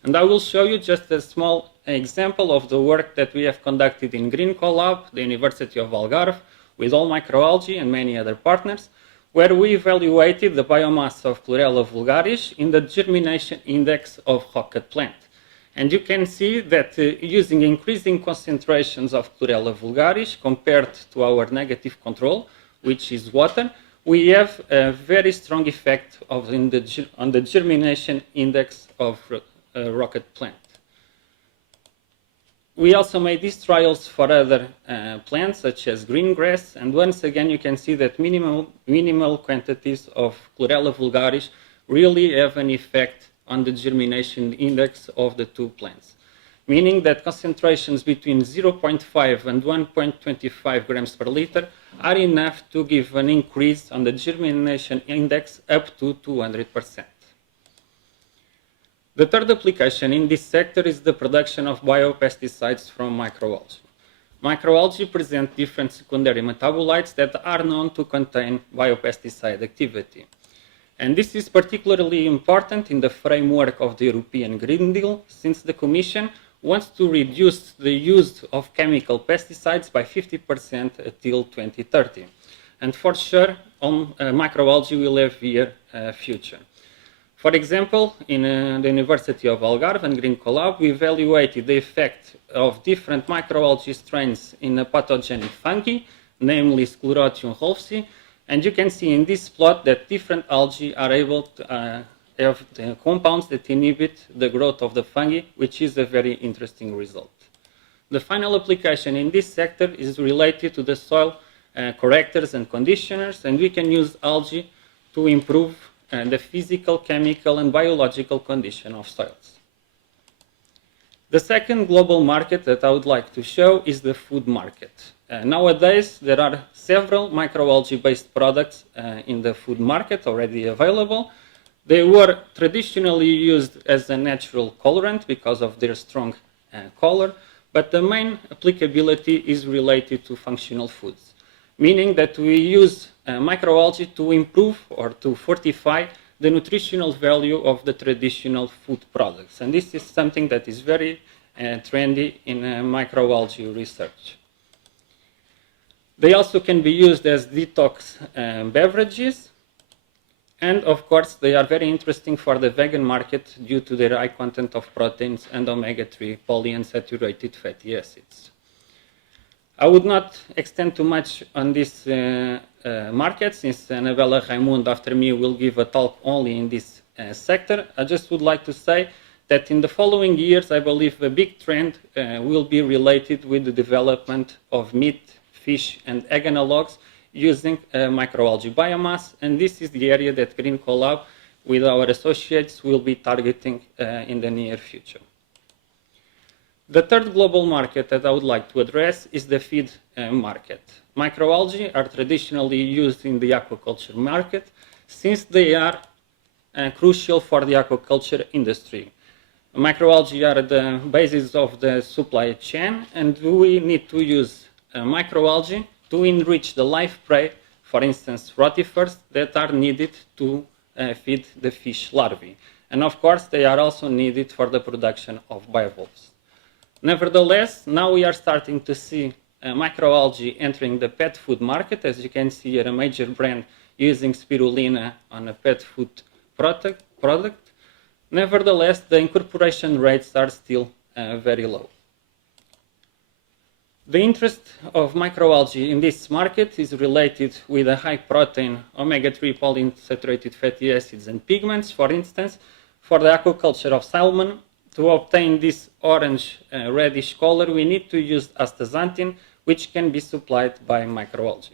And I will show you just a small example of the work that we have conducted in Green Collab, the University of Algarve, with All Microalgae and many other partners, where we evaluated the biomass of Chlorella vulgaris in the germination index of rocket plant. And you can see that using increasing concentrations of Chlorella vulgaris compared to our negative control, which is water, we have a very strong effect on the germination index of rocket plant. We also made these trials for other plants, such as green grass, and once again you can see that minimal quantities of Chlorella vulgaris really have an effect on the germination index of the two plants, meaning that concentrations between 0.5 and 1.25 grams per liter are enough to give an increase on the germination index up to 200%. The third application in this sector is the production of biopesticides from microalgae. Microalgae present different secondary metabolites that are known to contain biopesticide activity. And this is particularly important in the framework of the European Green Deal, since the Commission wants to reduce the use of chemical pesticides by 50% until 2030. And for sure, microalgae will have here a future. For example, in the University of Algarve and Green Collab, we evaluated the effect of different microalgae strains in a pathogenic fungi, namely Sclerotium rolfsi, and you can see in this plot that different algae are able to have the compounds that inhibit the growth of the fungi, which is a very interesting result. The final application in this sector is related to the soil correctors and conditioners, and we can use algae to improve the physical, chemical, and biological condition of soils. The second global market that I would like to show is the food market. Nowadays, there are several microalgae-based products in the food market already available. They were traditionally used as a natural colorant because of their strong color, but the main applicability is related to functional foods, meaning that we use microalgae to improve or to fortify the nutritional value of the traditional food products. And this is something that is very trendy in microalgae research. They also can be used as detox beverages. And of course, they are very interesting for the vegan market due to their high content of proteins and omega-3 polyunsaturated fatty acids. I would not extend too much on this market, since Anabela Raimundo after me will give a talk only in this sector. I just would like to say that in the following years, I believe a big trend will be related with the development of meat, fish, and egg analogs using microalgae biomass, and this is the area that Green Collab with our associates will be targeting in the near future. The third global market that I would like to address is the feed market. Microalgae are traditionally used in the aquaculture market since they are crucial for the aquaculture industry. Microalgae are the basis of the supply chain, and we need to use microalgae to enrich the live prey, for instance, rotifers that are needed to feed the fish larvae. And of course, they are also needed for the production of bivalves. Nevertheless, now we are starting to see microalgae entering the pet food market. As you can see here, a major brand using spirulina on a pet food product. Nevertheless, the incorporation rates are still very low. The interest of microalgae in this market is related with a high protein omega-3 polyunsaturated fatty acids and pigments. For instance, for the aquaculture of salmon, to obtain this orange reddish color, we need to use astaxanthin, which can be supplied by microalgae.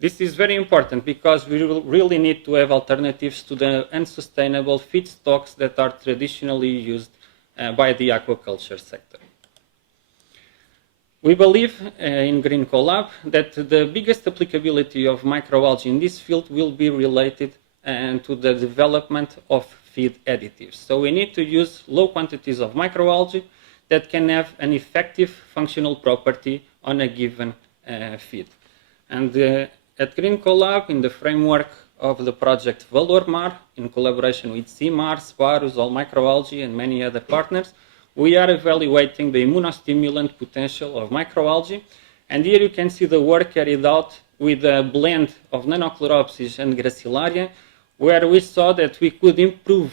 This is very important because we really need to have alternatives to the unsustainable feedstocks that are traditionally used by the aquaculture sector. We believe in Green Collab that the biggest applicability of microalgae in this field will be related to the development of feed additives. So we need to use low quantities of microalgae that can have an effective functional property on a given feed. And at Green Collab, in the framework of the project ValorMar, in collaboration with CIMAR, Sparus, All Microalgae, and many other partners, we are evaluating the immunostimulant potential of microalgae. And here you can see the work carried out with a blend of Nanochloropsis and Gracilaria, where we saw that we could improve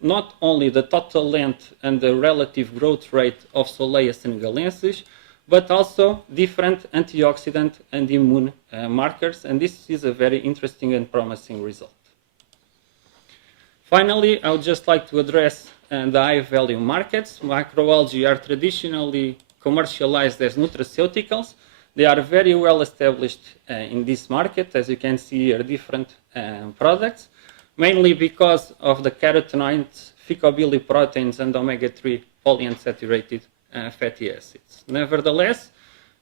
not only the total length and the relative growth rate of Solea senegalensis, but also different antioxidant and immune markers. And this is a very interesting and promising result. Finally, I would just like to address the high-value markets. Microalgae are traditionally commercialized as nutraceuticals. They are very well established in this market, as you can see here, different products, mainly because of the carotenoids, phycobiliproteins, and omega-3 polyunsaturated fatty acids. Nevertheless,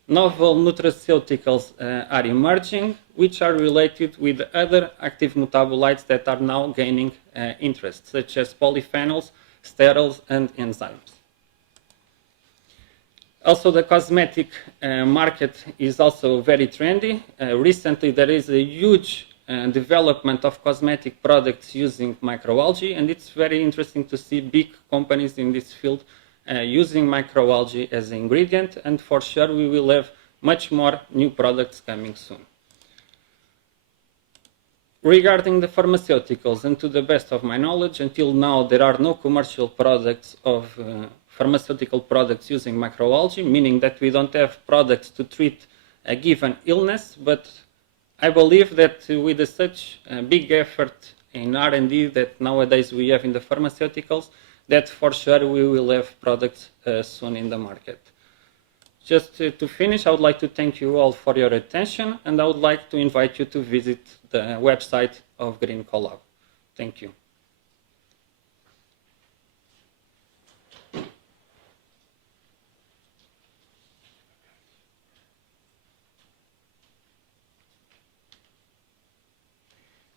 novel nutraceuticals are emerging, which are related with other active metabolites that are now gaining interest, such as polyphenols, sterols, and enzymes. Also, the cosmetic market is also very trendy. Recently, there is a huge development of cosmetic products using microalgae, and it's very interesting to see big companies in this field using microalgae as an ingredient, and for sure we will have much more new products coming soon. Regarding the pharmaceuticals, and to the best of my knowledge, until now there are no commercial products of pharmaceutical products using microalgae, meaning that we don't have products to treat a given illness, but I believe that with such a big effort in R&D that nowadays we have in the pharmaceuticals, that for sure we will have products soon in the market. Just to finish, I would like to thank you all for your attention, and I would like to invite you to visit the website of Green Collab. Thank you.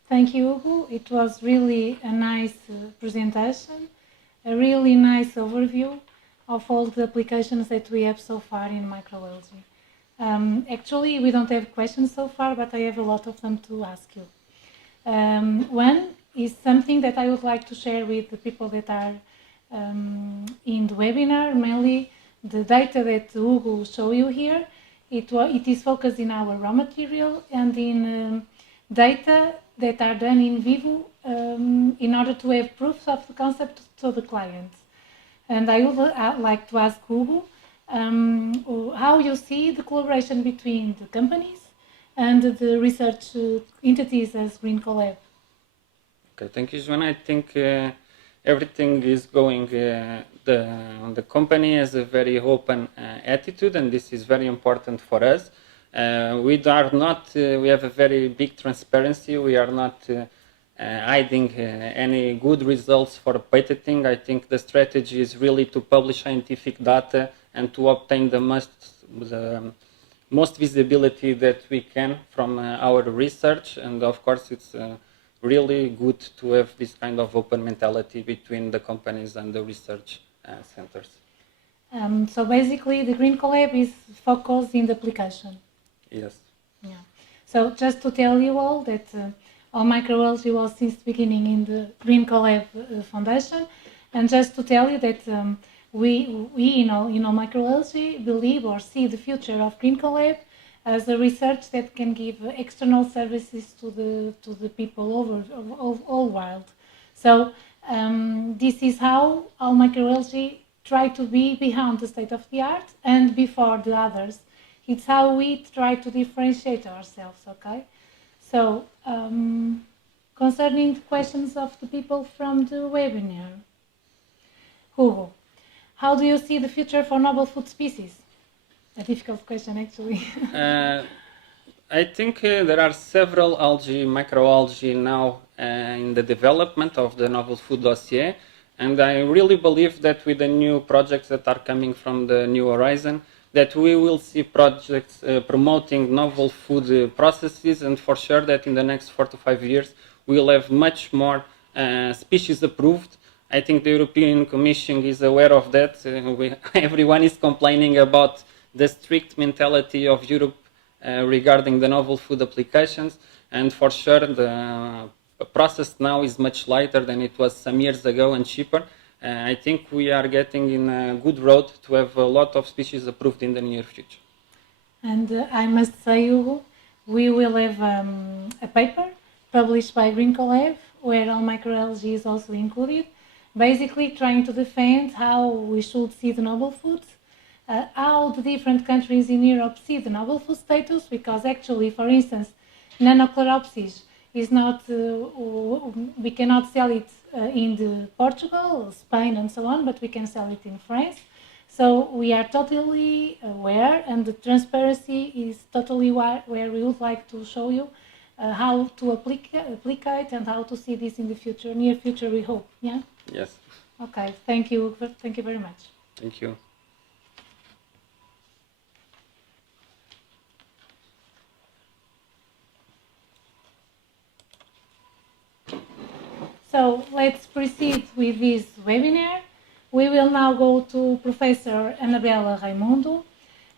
Thank you, Hugo. It was really a nice presentation, a really nice overview of all the applications that we have so far in microalgae. Actually, we don't have questions so far, but I have a lot of them to ask you. One is something that I would like to share with the people that are in the webinar, mainly the data that Hugo showed you here. It is focused in our raw material and in data that are done in vivo in order to have proofs of the concept to the clients. And I would like to ask Hugo how you see the collaboration between the companies and the research entities as Green Collab. Okay, thank you, Joanna. I think everything is going. The company has a very open attitude, and this is very important for us. We have a very big transparency. We are not hiding any good results for patenting. I think the strategy is really to publish scientific data and to obtain the most visibility that we can from our research. And of course, it's really good to have this kind of open mentality between the companies and the research centers. So basically, the Green Collab is focused in the application. Yes. Yeah. So just to tell you all that all microalgae was since the beginning in the Green Collab Foundation, and just to tell you that we microalgae believe or see the future of Green Collab as a research that can give external services to the people all world. So this is how all microalgae try to be behind the state of the art and before the others. It's how we try to differentiate ourselves, okay? So, concerning the questions of the people from the webinar, Hugo, how do you see the future for novel food species? A difficult question, actually. I think there are several microalgae now in the development of the novel food dossier, and I really believe that with the new projects that are coming from the New Horizon, that we will see projects promoting novel food processes, and for sure that in the next 4 to 5 years we will have much more species approved. I think the European Commission is aware of that. Everyone is complaining about the strict mentality of Europe regarding the novel food applications, and for sure the process now is much lighter than it was some years ago and cheaper. I think we are getting in a good road to have a lot of species approved in the near future. And I must say, Hugo, we will have a paper published by Green Collab where all microalgae is also included, basically trying to defend how we should see the novel foods, how the different countries in Europe see the novel food status, because actually, for instance, Nanochloropsis is not, we cannot sell it in Portugal, Spain and so on, but we can sell it in France. So we are totally aware, and the transparency is totally where we would like to show you how to apply and how to see this in the future, near future, we hope. Yeah? Yes. Okay, thank you. Thank you very much. Thank you. So let's proceed with this webinar. We will now go to Professor Anabela Raimundo.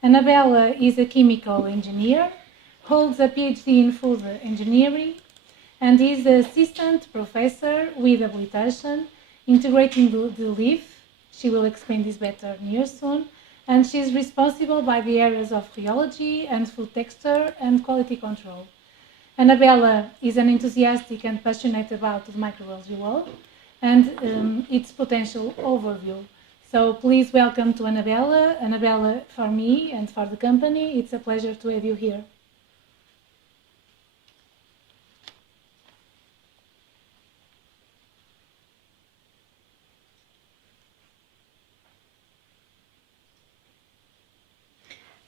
Anabela is a chemical engineer, holds a PhD in food engineering, and is the assistant professor with habilitation integrating the LEAF. She will explain this better near soon. And she is responsible by the areas of rheology and food texture and quality control. Anabela is an enthusiastic and passionate about the microalgae world and its potential overview. So please welcome to Anabela. Anabela, for me and for the company, it's a pleasure to have you here.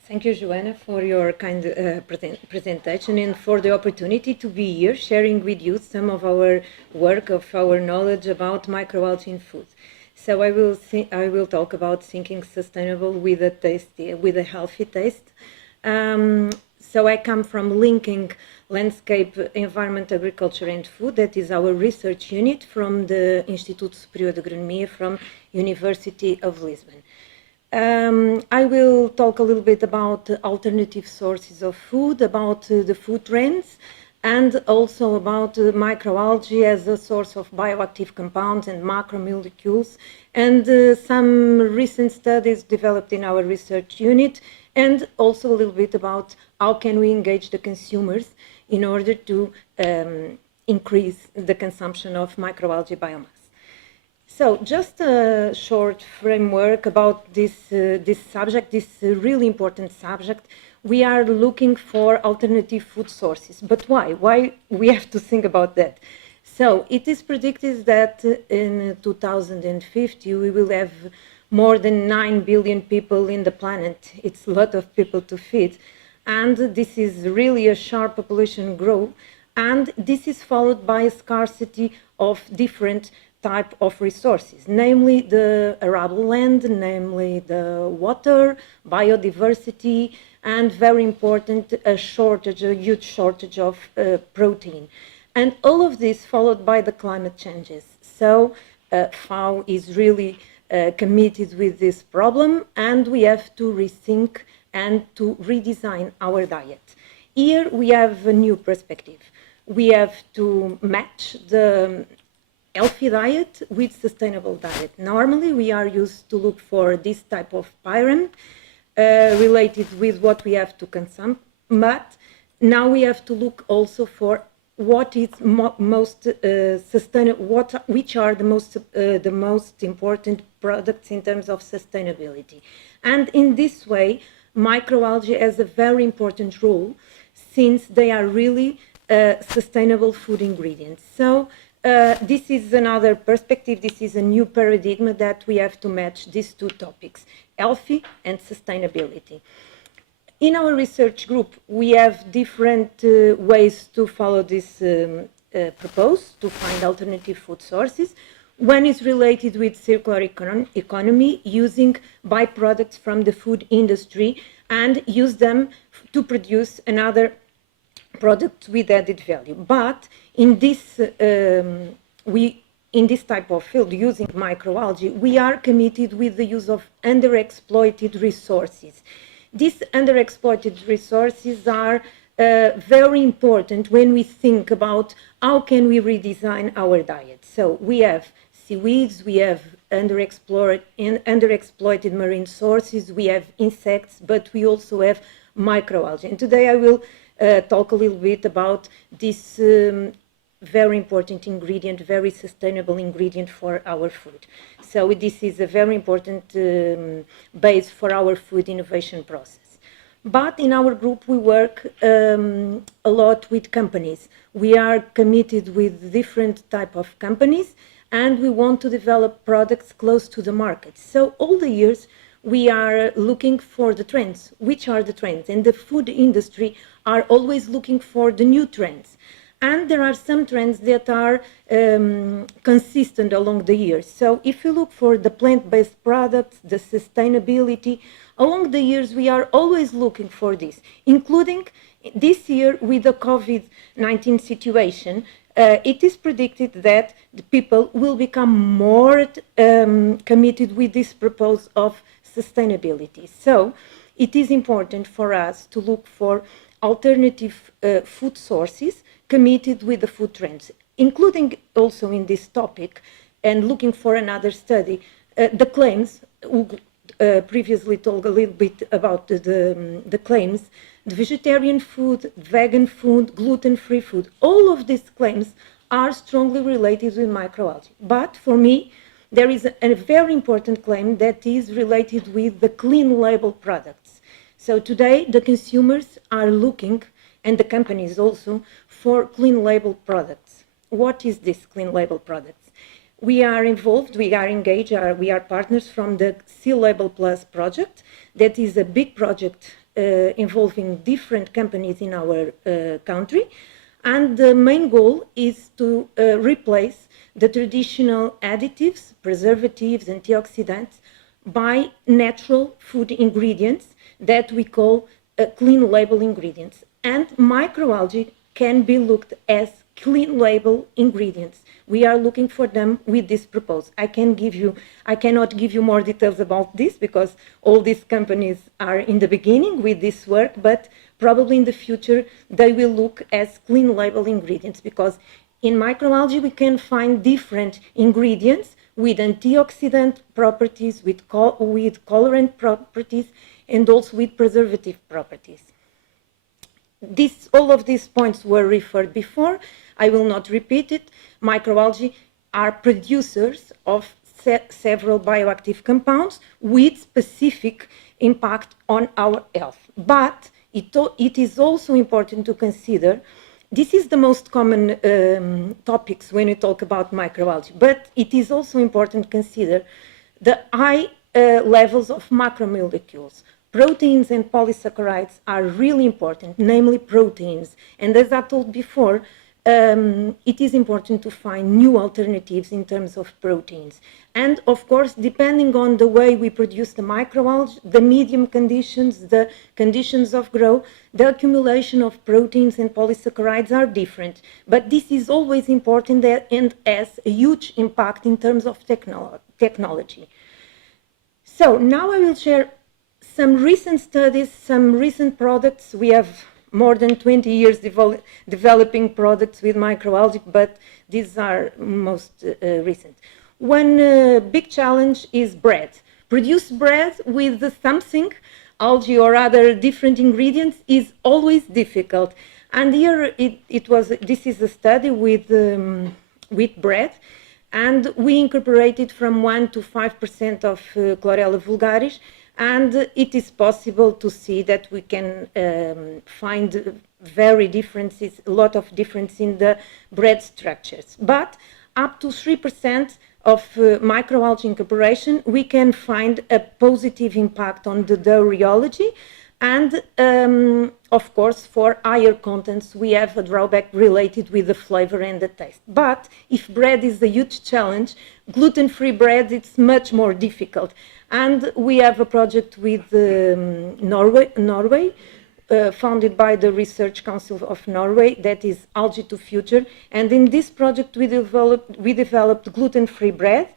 Thank you, Joanna, for your kind presentation and for the opportunity to be here sharing with you some of our work, of our knowledge about microalgae in food. So I will talk about thinking sustainable with a healthy taste. So I come from linking landscape, environment, agriculture and food. That is our research unit from the Instituto Superior de Agronomia from University of Lisbon. I will talk a little bit about alternative sources of food, about the food trends, and also about microalgae as a source of bioactive compounds and macromolecules, and some recent studies developed in our research unit, and also a little bit about how can we engage the consumers in order to increase the consumption of microalgae biomass. So just a short framework about this subject, this really important subject. We are looking for alternative food sources, but why? Why we have to think about that? So it is predicted that in 2050 we will have more than 9 billion people in the planet. It's a lot of people to feed. And this is really a sharp population growth. And this is followed by a scarcity of different type of resources, namely the arable land, namely the water, biodiversity, and very important, a huge shortage of protein. And all of this followed by the climate changes. So FAO is really committed with this problem, and we have to rethink and to redesign our diet. Here we have a new perspective. We have to match the healthy diet with sustainable diet. Normally we are used to look for this type of pyramid related with what we have to consume, but now we have to look also for what is most sustainable, which are the most important products in terms of sustainability. And in this way, microalgae has a very important role, since they are really sustainable food ingredients. So this is another perspective, this is a new paradigm that we have to match these two topics, healthy and sustainability. In our research group, we have different ways to follow this proposal, to find alternative food sources. One is related with circular economy, using byproducts from the food industry and use them to produce another product with added value. But in this, in this type of field, using microalgae, we are committed with the use of underexploited resources. These underexploited resources are very important when we think about how can we redesign our diet. So we have seaweeds, we have underexploited marine sources, we have insects, but we also have microalgae. And today I will talk a little bit about this very important ingredient, very sustainable ingredient for our food. So this is a very important base for our food innovation process. But in our group we work a lot with companies. We are committed with different type of companies, and we want to develop products close to the market. So all the years we are looking for the trends. Which are the trends? And the food industry are always looking for the new trends. And there are some trends that are consistent along the years. So if you look for the plant-based products, the sustainability, along the years we are always looking for this, including this year with the COVID-19 situation. It is predicted that the people will become more committed with this proposal of sustainability. So it is important for us to look for alternative food sources committed with the food trends, including also in this topic, and looking for another study, the claims, previously told a little bit about the claims, the vegetarian food, vegan food, gluten-free food, all of these claims are strongly related with microalgae. But for me, there is a very important claim that is related with the clean label products. So today the consumers are looking, and the companies also, for clean label products. What is this clean label products? We are involved, we are engaged, we are partners from the Sea Label Plus project. That is a big project involving different companies in our country. And the main goal is to replace the traditional additives, preservatives, antioxidants by natural food ingredients that we call clean label ingredients. And microalgae can be looked as clean label ingredients. We are looking for them with this proposal. I cannot give you more details about this because all these companies are in the beginning with this work, but probably in the future they will look as clean label ingredients, because in microalgae we can find different ingredients with antioxidant properties, with colorant properties, and also with preservative properties. All of these points were referred before. I will not repeat it. Microalgae are producers of several bioactive compounds with specific impact on our health. But it is also important to consider This is the most common topics when we talk about microalgae, but it is also important to consider the high levels of macromolecules. Proteins and polysaccharides are really important, namely proteins. And as I told before, it is important to find new alternatives in terms of proteins. And of course, depending on the way we produce the microalgae, the medium conditions, the conditions of growth, the accumulation of proteins and polysaccharides are different. But this is always important and has a huge impact in terms of technology. So now I will share some recent studies, some recent products. We have more than 20 years developing products with microalgae, but these are most recent. One big challenge is bread. Produce bread with something, algae or other different ingredients, is always difficult. And here this is a study with bread, and we incorporated from 1 to 5% of Chlorella vulgaris, and it is possible to see that we can find a lot of difference in the bread structures. But up to 3% of microalgae incorporation, we can find a positive impact on the dough rheology. And of course, for higher contents, we have a drawback related with the flavor and the taste. But if bread is a huge challenge, gluten-free bread, it's much more difficult. And we have a project with Norway, founded by the Research Council of Norway, that is Algae to Future. And in this project, we developed gluten-free bread.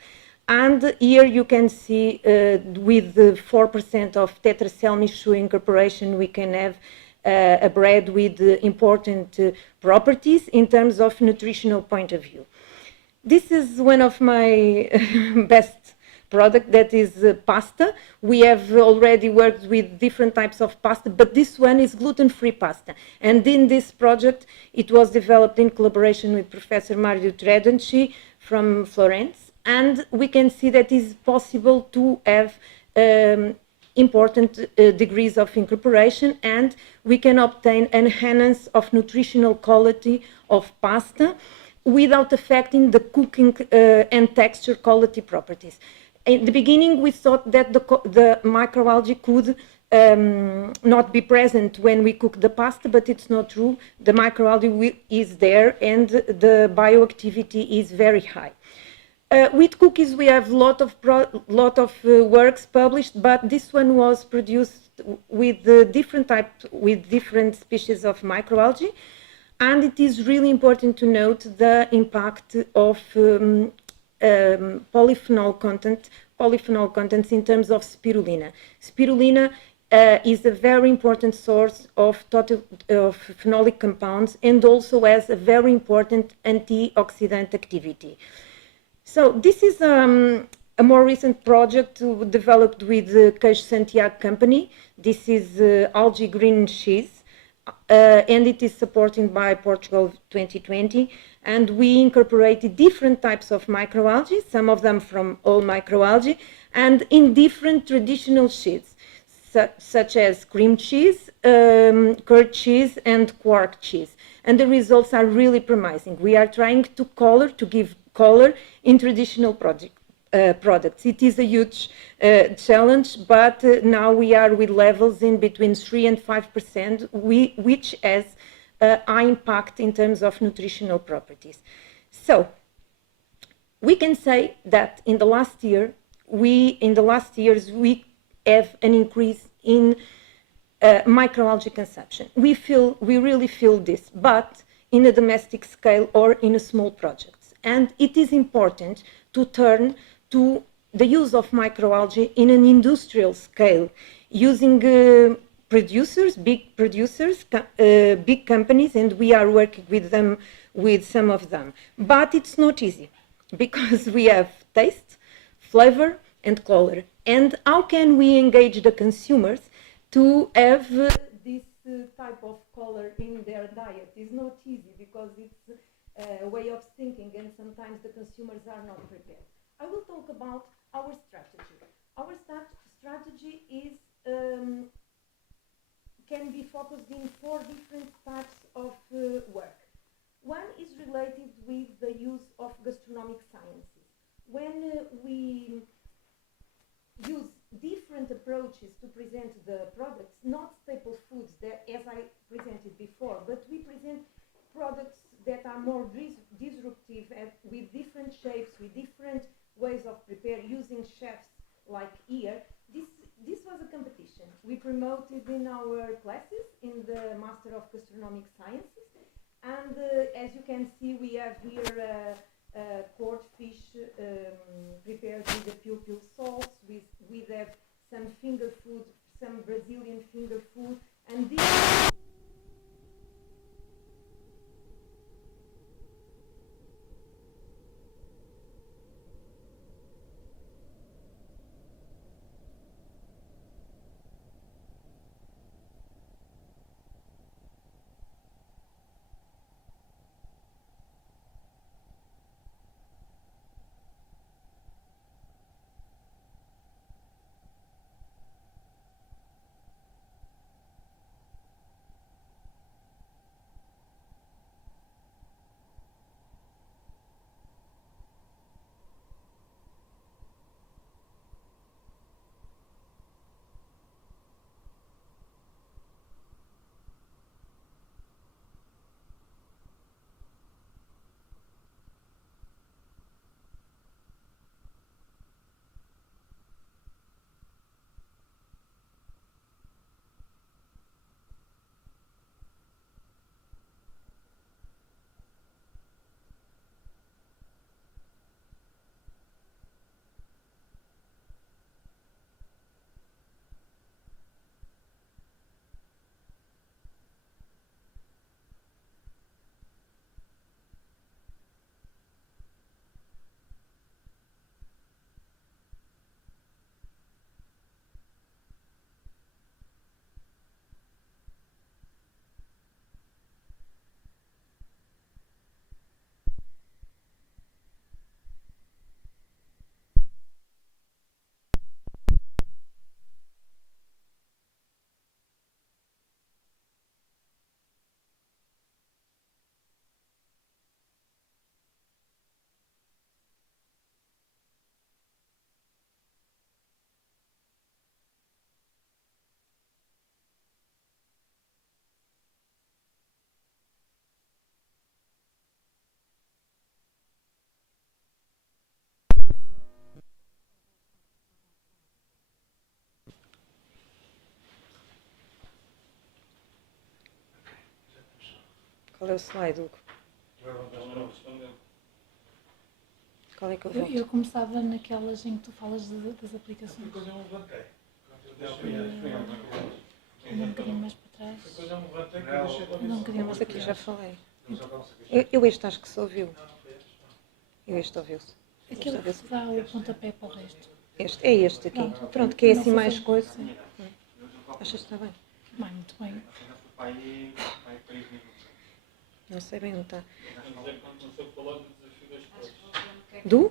And here you can see with the 4% of tetracell michou incorporation, we can have a bread with important properties in terms of nutritional point of view. This is one of my best product, that is pasta. We have already worked with different types of pasta, but this one is gluten-free pasta. And in this project, it was developed in collaboration with Professor Mario Tredenci from Florence. And we can see that it is possible to have important degrees of incorporation, and we can obtain an enhance of nutritional quality of pasta without affecting the cooking and texture quality properties. In the beginning, we thought that the microalgae could not be present when we cook the pasta, but it's not true. The microalgae is there, and the bioactivity is very high. With cookies, we have a lot of works published, but this one was produced with different species of microalgae, and it is really important to note the impact of polyphenol contents in terms of spirulina. Spirulina is a very important source of phenolic compounds, and also has a very important antioxidant activity. So this is a more recent project developed with the Queijo Santiago company. This is algae green cheese, and it is supported by Portugal 2020. And we incorporated different types of microalgae, some of them from all microalgae, and in different traditional cheese, such as cream cheese, curd cheese, and quark cheese. And the results are really promising. We are trying to give color in traditional products. It is a huge challenge, but now we are with levels in between 3 and 5%, which has a high impact in terms of nutritional properties. So we can say that in the last years, we have an increase in microalgae consumption. We really feel this, but in a domestic scale or in a small project. And it is important to turn to the use of microalgae in an industrial scale, using big companies, and we are working with some of them. But it's not easy, because we have taste, flavor, and color. And how can we engage the consumers to have this type of color in their diet? It's not easy, because it's a way of thinking, and sometimes the consumers are not prepared. I will talk about our strategy. Our strategy can be focused in 4 different types of work. One is related with the use of gastronomic sciences. When we use different approaches to present the products, not staple foods that, as I presented before, but we present products that are more disruptive with different shapes, with different ways of prepare, using chefs like here. This was a competition. We promoted in our classes in the Master of Gastronomic Sciences, and as you can see, we have here cod fish prepared with a pil-pil sauce. We have some finger food, some Brazilian finger food, and this. Qual é o slide, Hugo? Qual é que eu volto? Eu começava naquelas em que tu falas das aplicações. Depois eu me levantei. Anda um bocadinho mais para trás. Depois eu me levantei que eu deixei de ouvir. Um bocadinho mais aqui, já falei. Eu este acho que se ouviu. Eu este ouviu-se. Aquele que dá o pontapé para o resto. Este, é este aqui. Pronto, que é assim mais coisa. Achas que está bem? Bem, muito bem. Não sei bem onde está. Do?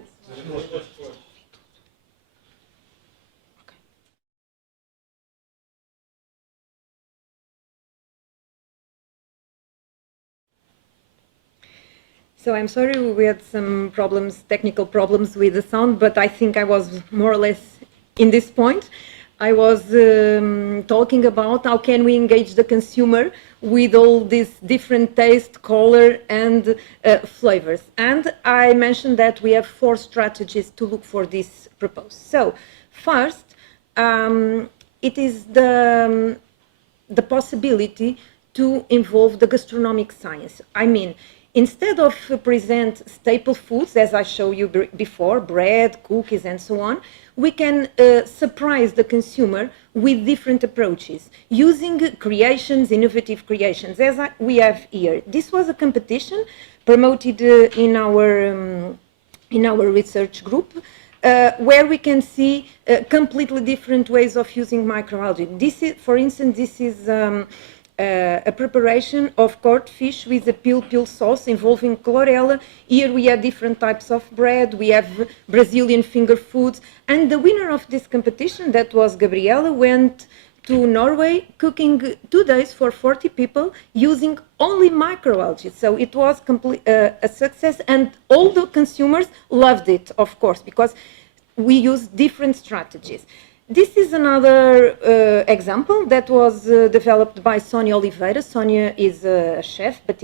So I'm sorry we had some problems, technical problems with the sound, but I think I was more or less in this point. I was talking about how can we engage the consumer with all these different taste, color, and flavors. And I mentioned that we have 4 strategies to look for this proposal. So first, it is the possibility to involve the gastronomic science. I mean, instead of present staple foods, as I showed you before, bread, cookies, and so on, we can surprise the consumer with different approaches, using creations, innovative creations, as we have here. This was a competition promoted in our research group, where we can see completely different ways of using microalgae. This is, for instance, this is a preparation of cod fish with a pil-pil sauce involving chlorella. Here we have different types of bread, we have Brazilian finger foods, and the winner of this competition, that was Gabriela, went to Norway, cooking 2 days for 40 people using only microalgae. So it was a success, and all the consumers loved it, of course, because we use different strategies. This is another example that was developed by Sonia Oliveira. Sonia is a chef, but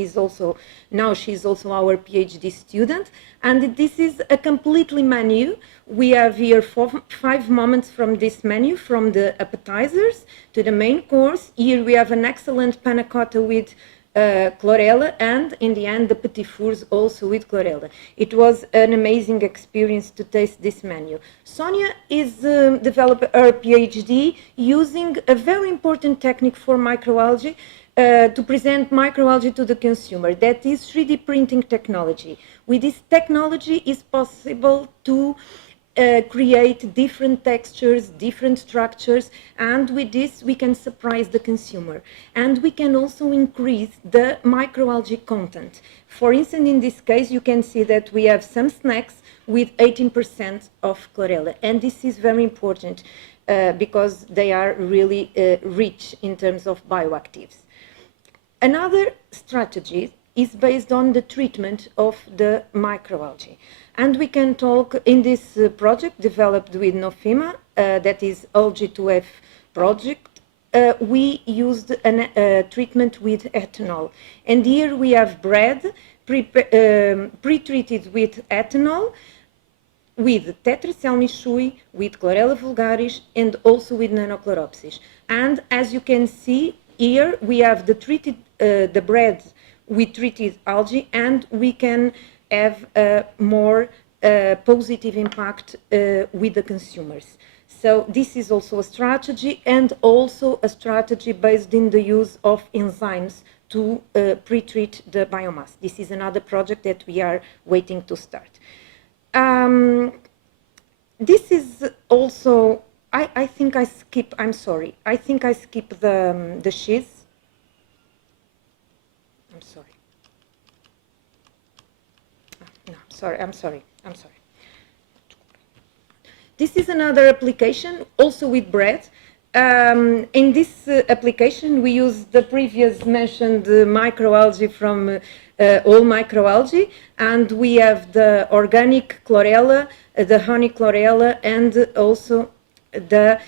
now she's also our PhD student. And this is a completely menu. We have here 5 moments from this menu, from the appetizers to the main course. Here we have an excellent panna cotta with chlorella, and in the end the petit fours also with chlorella. It was an amazing experience to taste this menu. Sonia is developed her PhD using a very important technique for microalgae to present microalgae to the consumer, that is 3D printing technology. With this technology it's possible to create different textures, different structures, and with this we can surprise the consumer. And we can also increase the microalgae content. For instance, in this case, you can see that we have some snacks with 18% of chlorella, and this is very important because they are really rich in terms of bioactives. Another strategy is based on the treatment of the microalgae. And we can talk in this project developed with Nofima, that is Algae2F project, we used a treatment with ethanol. And here we have bread pre-treated with ethanol, with Tetracell michui, with Chlorella vulgaris, and also with Nanochloropsis. And as you can see here, we have the bread with treated algae, and we can have a more positive impact with the consumers. So this is also a strategy, and also a strategy based in the use of enzymes to pre-treat the biomass. This is another project that we are waiting to start. This is also, I think I skip, I'm sorry, I think I skip the cheese. I'm sorry. No, I'm sorry. This is another application, also with bread. In this application, we use the previous mentioned microalgae from all microalgae, and we have the organic chlorella, the honey chlorella, and also the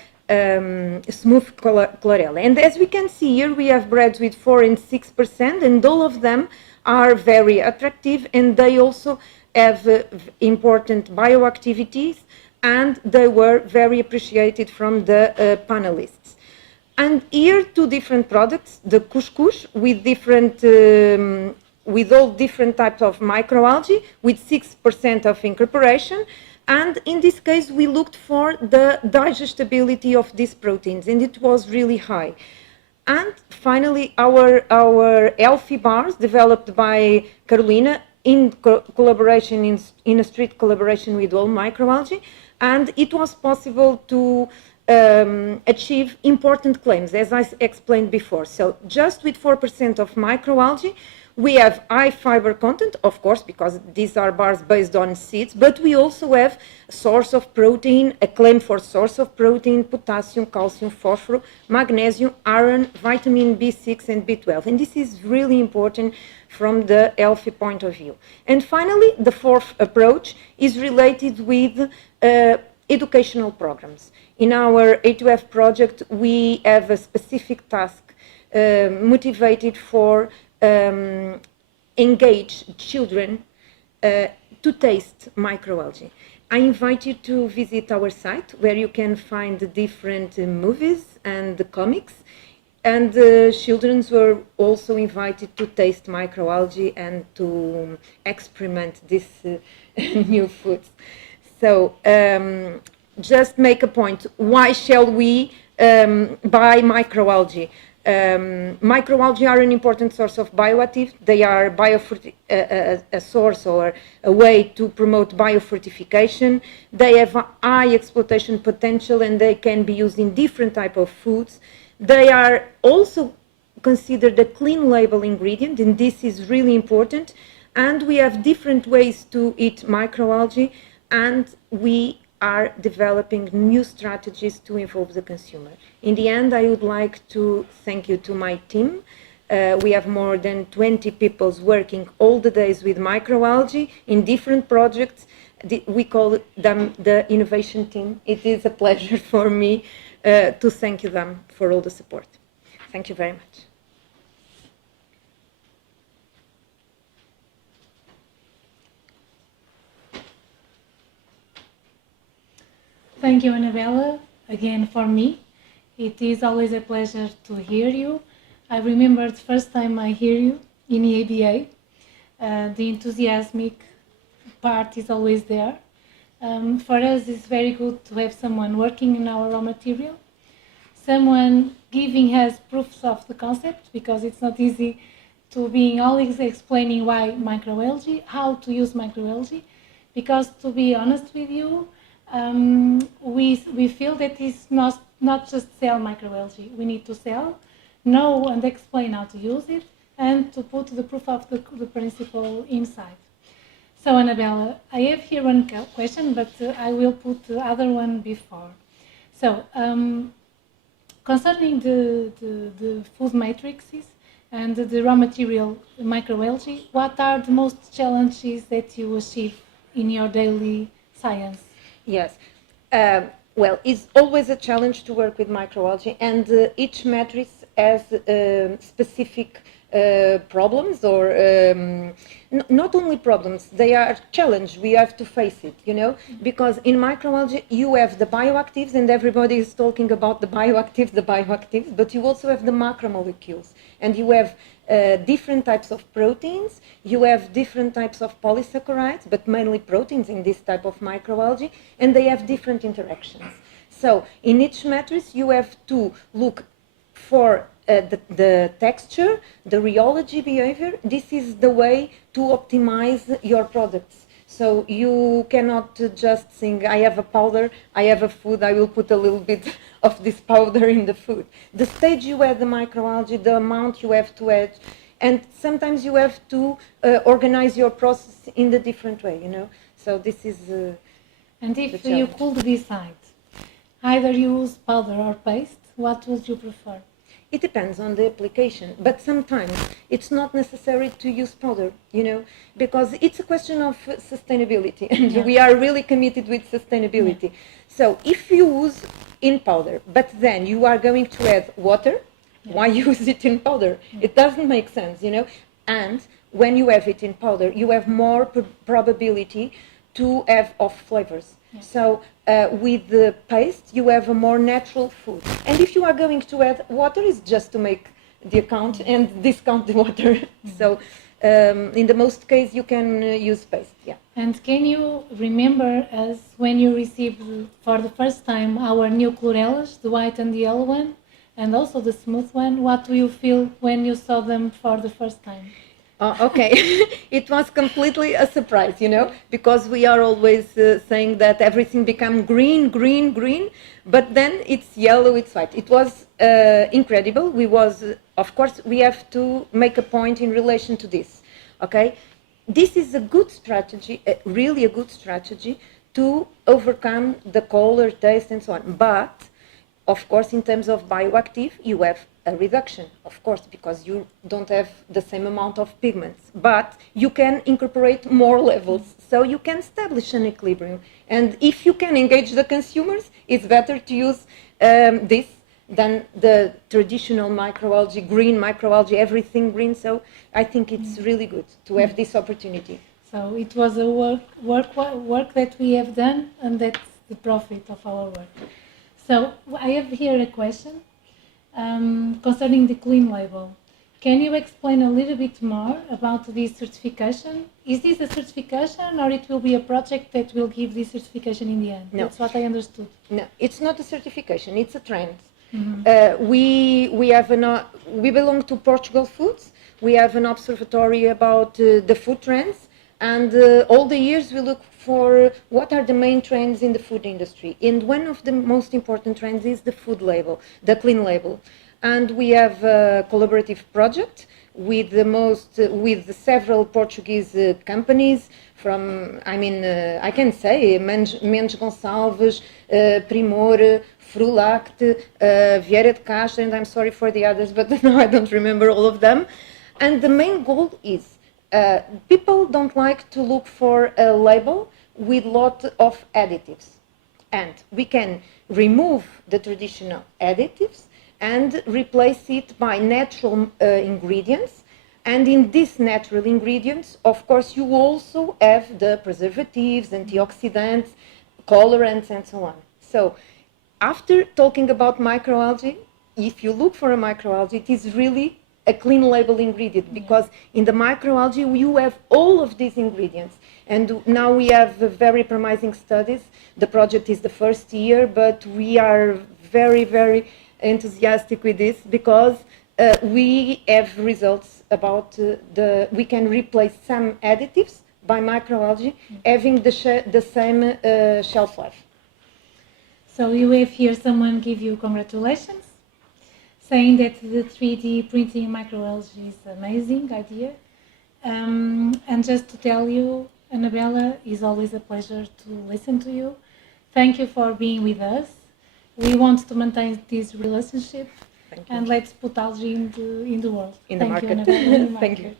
smooth chlorella. And as we can see here, we have breads with 4 and 6%, and all of them are very attractive, and they also have important bioactivities, and they were very appreciated from the panelists. And here, 2 different products, the couscous with with all different types of microalgae, with 6% of incorporation. And in this case, we looked for the digestibility of these proteins, and it was really high. And finally, our healthy bars, developed by Carolina in collaboration, in a strict collaboration with all microalgae, and it was possible to achieve important claims, as I explained before. So just with 4% of microalgae, we have high fiber content, of course, because these are bars based on seeds, but we also have source of protein, a claim for source of protein, potassium, calcium, phosphorus, magnesium, iron, vitamin B6 and B12. And this is really important from the healthy point of view. And finally, the 4th approach is related with educational programs. In our A2F project, we have a specific task motivated for engage children to taste microalgae. I invite you to visit our site, where you can find the different movies and the comics, and children were also invited to taste microalgae and to experiment these new foods. So just make a point, why shall we buy microalgae? Microalgae are an important source of bioactive. They are a source or a way to promote biofortification. They have a high exploitation potential, and they can be used in different types of foods. They are also considered a clean label ingredient, and this is really important. And we have different ways to eat microalgae, and we are developing new strategies to involve the consumer. In the end, I would like to thank you to my team. We have more than 20 people working all the days with microalgae in different projects. We call them the innovation team. It is a pleasure for me to thank them for all the support. Thank you very much. Thank you, Annabella, again for me. It is always a pleasure to hear you. I remember the first time I hear you in EABA. The enthusiastic part is always there. For us, it's very good to have someone working in our raw material, someone giving us proofs of the concept, because it's not easy to be always explaining why microalgae, how to use microalgae, because to be honest with you, we feel that it's not just sell microalgae. We need to sell, know and explain how to use it, and to put the proof of the principle inside. So Annabella, I have here one question, but I will put the other one before. So concerning the food matrices and the raw material microalgae, what are the most challenges that you achieve in your daily science? Yes. Well, it's always a challenge to work with microalgae, and each matrix has specific problems, or not only problems, they are challenge. We have to face it, you know, because in microalgae you have the bioactives, and everybody is talking about the bioactives, but you also have the macromolecules, and you have different types of proteins, you have different types of polysaccharides, but mainly proteins in this type of microalgae, and they have different interactions. So in each matrix you have to look for the texture, the rheology behavior. This is the way to optimize your products. So you cannot just think, I have a powder, I have a food, I will put a little bit of this powder in the food. The stage you add the microalgae, the amount you have to add, and sometimes you have to organize your process in a different way, you know. So this is and if you could decide, either use powder or paste, what would you prefer? It depends on the application, but sometimes it's not necessary to use powder, you know, because it's a question of sustainability, and we are really committed with sustainability. So if you use in powder, but then you are going to add water, why use it in powder? It doesn't make sense, you know. And when you have it in powder, you have more probability to have off flavors. So with the paste, you have a more natural food. And if you are going to add water, it's just to make the account and discount the water. So in the most case, you can use paste, And can you remember us when you received for the first time our new chlorellas, the white and the yellow one, and also the smooth one? What do you feel when you saw them for the first time? Okay, it was completely a surprise, you know, because we are always saying that everything becomes green, green, green, but then it's yellow, it's white. It was incredible. Of course, we have to make a point in relation to this, okay? This is a good strategy, really a good strategy to overcome the color, taste, and so on. But, of course, in terms of bioactive, you have a reduction, of course, because you don't have the same amount of pigments, but you can incorporate more levels, so you can establish an equilibrium. And if you can engage the consumers, it's better to use this than the traditional microalgae, green microalgae, everything green. So I think it's really good to have this opportunity. So it was a work that we have done, and that's the profit of our work. So I have here a question concerning the clean label. Can you explain a little bit more about this certification? Is this a certification, or it will be a project that will give this certification in the end? No. That's what I understood. No, it's not a certification, it's a trend. We belong to Portugal Foods. We have an observatory about the food trends, and all the years we look for what are the main trends in the food industry. And one of the most important trends is the food label, the clean label. And we have a collaborative project with with several Portuguese companies from, I can say Mendes Gonçalves, Primor, Frulact, Vieira de Castro, and I'm sorry for the others, but now I don't remember all of them. And the main goal is people don't like to look for a label with lot of additives. And we can remove the traditional additives and replace it by natural ingredients. And in these natural ingredients, of course, you also have the preservatives, antioxidants, colorants, and so on. So after talking about microalgae, if you look for a microalgae, it is really a clean label ingredient, because in the microalgae you have all of these ingredients. And now we have very promising studies. The project is the first year, but we are very, very enthusiastic with this, because we have results about we can replace some additives by microalgae having the same shelf life. So you have here someone give you congratulations, saying that the 3D printing microalgae is an amazing idea. And just to tell you, Annabella, it's always a pleasure to listen to you. Thank you for being with us. We want to maintain this relationship, and let's put algae in the world. In the market. Annabella, in the market. Thank you.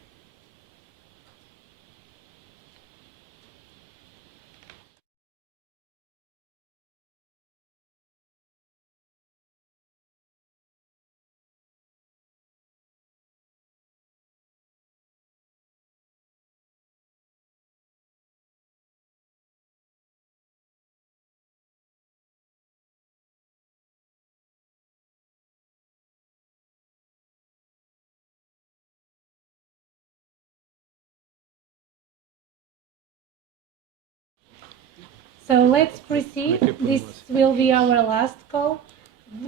So let's proceed. This will be our last call.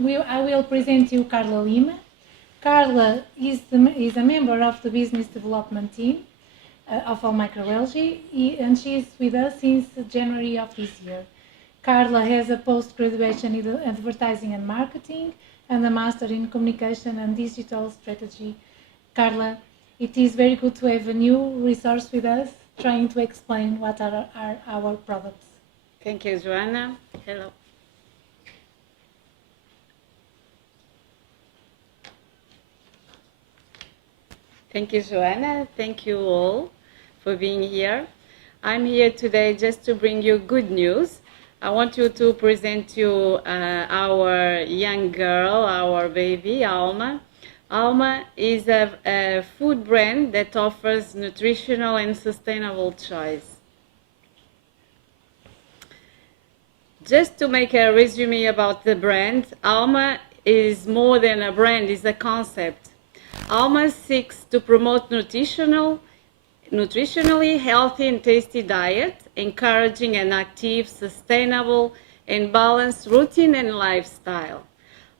I will present you Carla Lima. Carla is a member of the business development team of All Microalgae, and she is with us since January of this year. Carla has a post-graduation in advertising and marketing and a master in communication and digital strategy. Carla, it is very good to have a new resource with us, trying to explain what are our products. Thank you, Joanna. Hello. Thank you, Joanna. Thank you all for being here. I'm here today just to bring you good news. I want you to present you our young girl, our baby, Alma. Alma is a food brand that offers nutritional and sustainable choice. Just to make a resume about the brand, Alma is more than a brand, it's a concept. Alma seeks to promote nutritionally healthy and tasty diet, encouraging an active, sustainable, and balanced routine and lifestyle.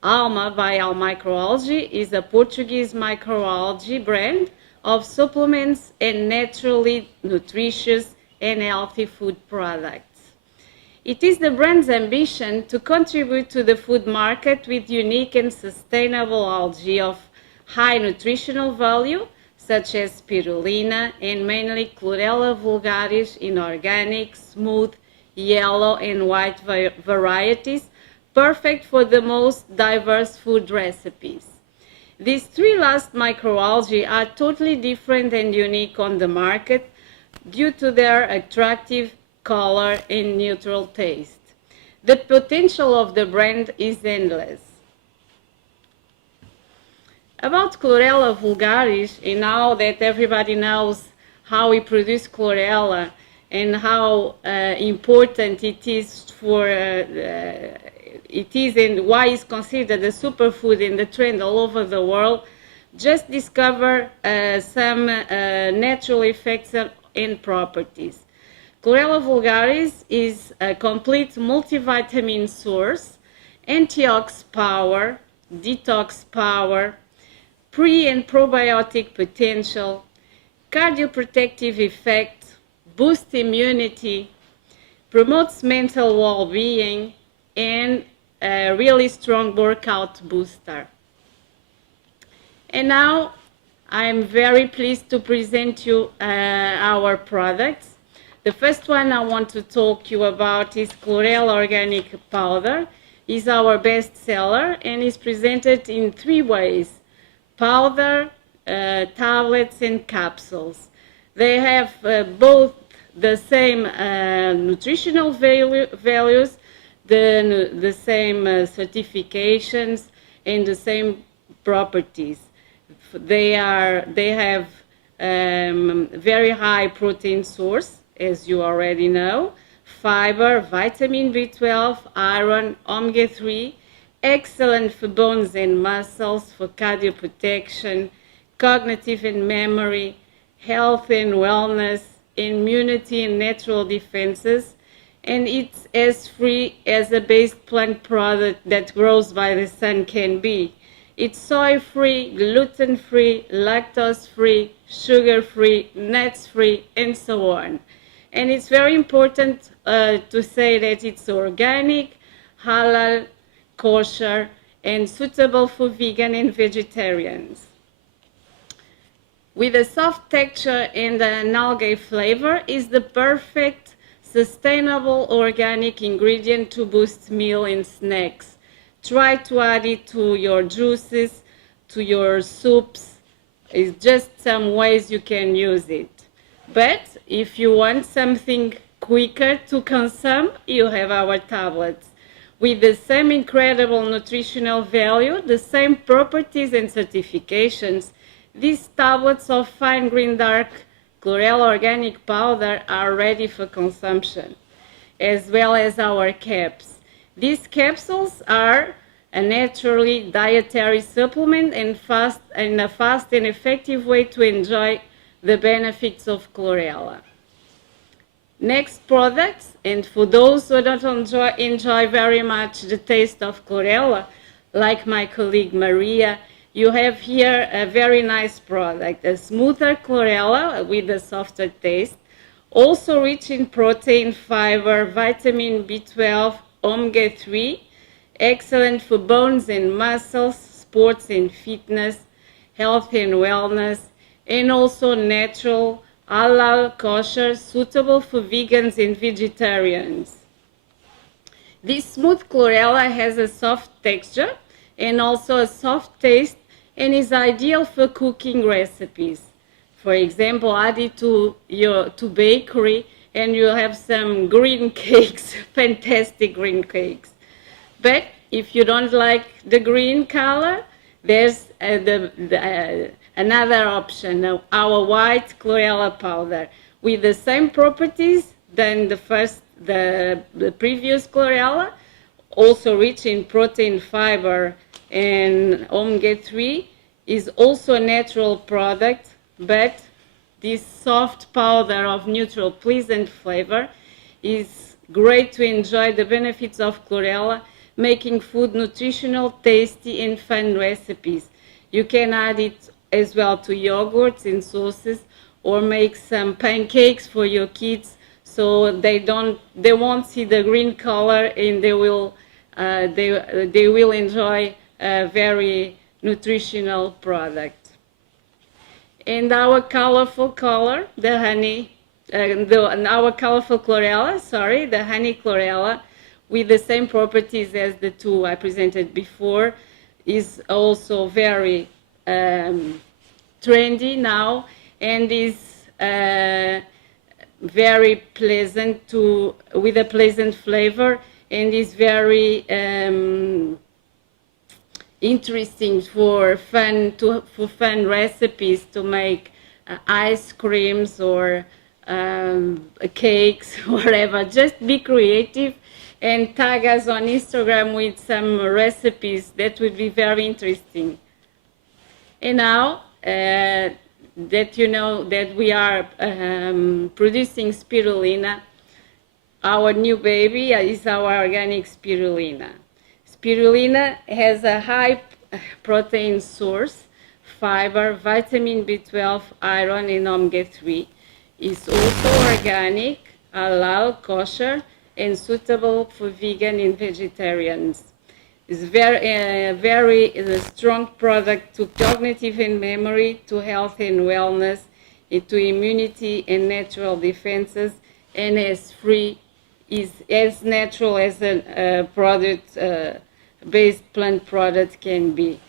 Alma by All Microalgae is a Portuguese microalgae brand of supplements and naturally nutritious and healthy food products. It is the brand's ambition to contribute to the food market with unique and sustainable algae of high nutritional value, such as spirulina and mainly Chlorella vulgaris in organic, smooth, yellow and white varieties, perfect for the most diverse food recipes. These three last microalgae are totally different and unique on the market due to their attractive color and neutral taste. The potential of the brand is endless. About Chlorella vulgaris, and now that everybody knows how we produce chlorella and how important it is for and why it's considered a superfood in the trend all over the world, just discover some natural effects and properties. Chlorella vulgaris is a complete multivitamin source, antioxidant power, detox power, pre- and probiotic potential, cardioprotective effect, boosts immunity, promotes mental well-being, and a really strong workout booster. And now I'm very pleased to present you our products. The first one I want to talk to you about is Chlorella Organic Powder. It's our best seller and is presented in 3 ways: powder, tablets and capsules. They have both the same nutritional values, the same certifications and the same properties. They have very high protein source, as you already know, fiber, vitamin B12, iron, omega-3, excellent for bones and muscles, for cardio protection, cognitive and memory, health and wellness, immunity and natural defenses, and it's as free as a based plant product that grows by the sun can be. It's soy-free, gluten-free, lactose-free, sugar-free, nuts-free, and so on. And it's very important to say that it's organic, halal, kosher, and suitable for vegan and vegetarians. With a soft texture and an algae flavor, is the perfect, sustainable, organic ingredient to boost meal and snacks. Try to add it to your juices, to your soups. It's just some ways you can use it. But if you want something quicker to consume, you have our tablets. With the same incredible nutritional value, the same properties and certifications, these tablets of fine green dark Chlorella Organic Powder are ready for consumption, as well as our caps. These capsules are a naturally dietary supplement and a fast and effective way to enjoy the benefits of chlorella. Next products, and for those who don't enjoy very much the taste of chlorella, like my colleague Maria, you have here a very nice product, a smoother chlorella with a softer taste, also rich in protein, fiber, vitamin B12, omega-3, excellent for bones and muscles, sports and fitness, health and wellness, and also natural, halal, kosher, suitable for vegans and vegetarians. This smooth chlorella has a soft texture and also a soft taste and is ideal for cooking recipes. For example, add it to bakery and you have some green cakes, fantastic green cakes. But if you don't like the green color, there's another option, our white chlorella powder, with the same properties than the previous chlorella, also rich in protein, fiber, and omega-3, is also a natural product, but this soft powder of neutral, pleasant flavor is great to enjoy the benefits of chlorella, making food nutritional, tasty, and fun recipes. You can add it as well to yogurts and sauces, or make some pancakes for your kids, so they won't see the green color and they will enjoy a very nutritional product. And our colorful color, the honey, our colorful chlorella, the honey chlorella, with the same properties as the two I presented before, is also very trendy now and is very pleasant with a pleasant flavor, and is very interesting for fun recipes, to make ice creams or cakes, whatever. Just be creative and tag us on Instagram with some recipes that would be very interesting. And now that you know that we are producing spirulina, our new baby is our organic spirulina. Spirulina has a high protein source, fiber, vitamin B12, iron, and omega-3. It's also organic, halal, kosher, and suitable for vegan and vegetarians. It's very strong product to cognitive and memory, to health and wellness, to immunity and natural defenses, and is as natural as a product based plant product can be.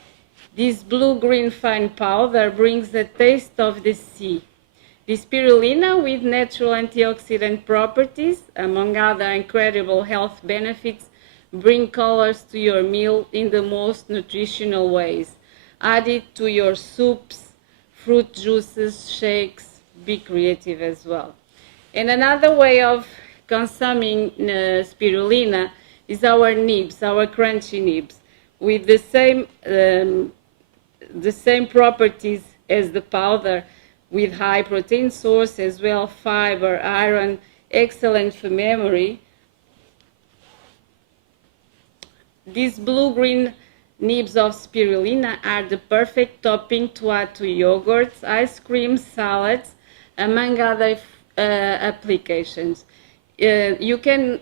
This blue-green fine powder brings the taste of the sea. The spirulina, with natural antioxidant properties, among other incredible health benefits, bring colors to your meal in the most nutritional ways. Add it to your soups, fruit juices, shakes. Be creative as well. And another way of consuming spirulina is our nibs, our crunchy nibs, with the same properties as the powder, with high protein source as well, fiber, iron, excellent for memory. These blue-green nibs of spirulina are the perfect topping to add to yogurts, ice cream, salads, among other applications. You can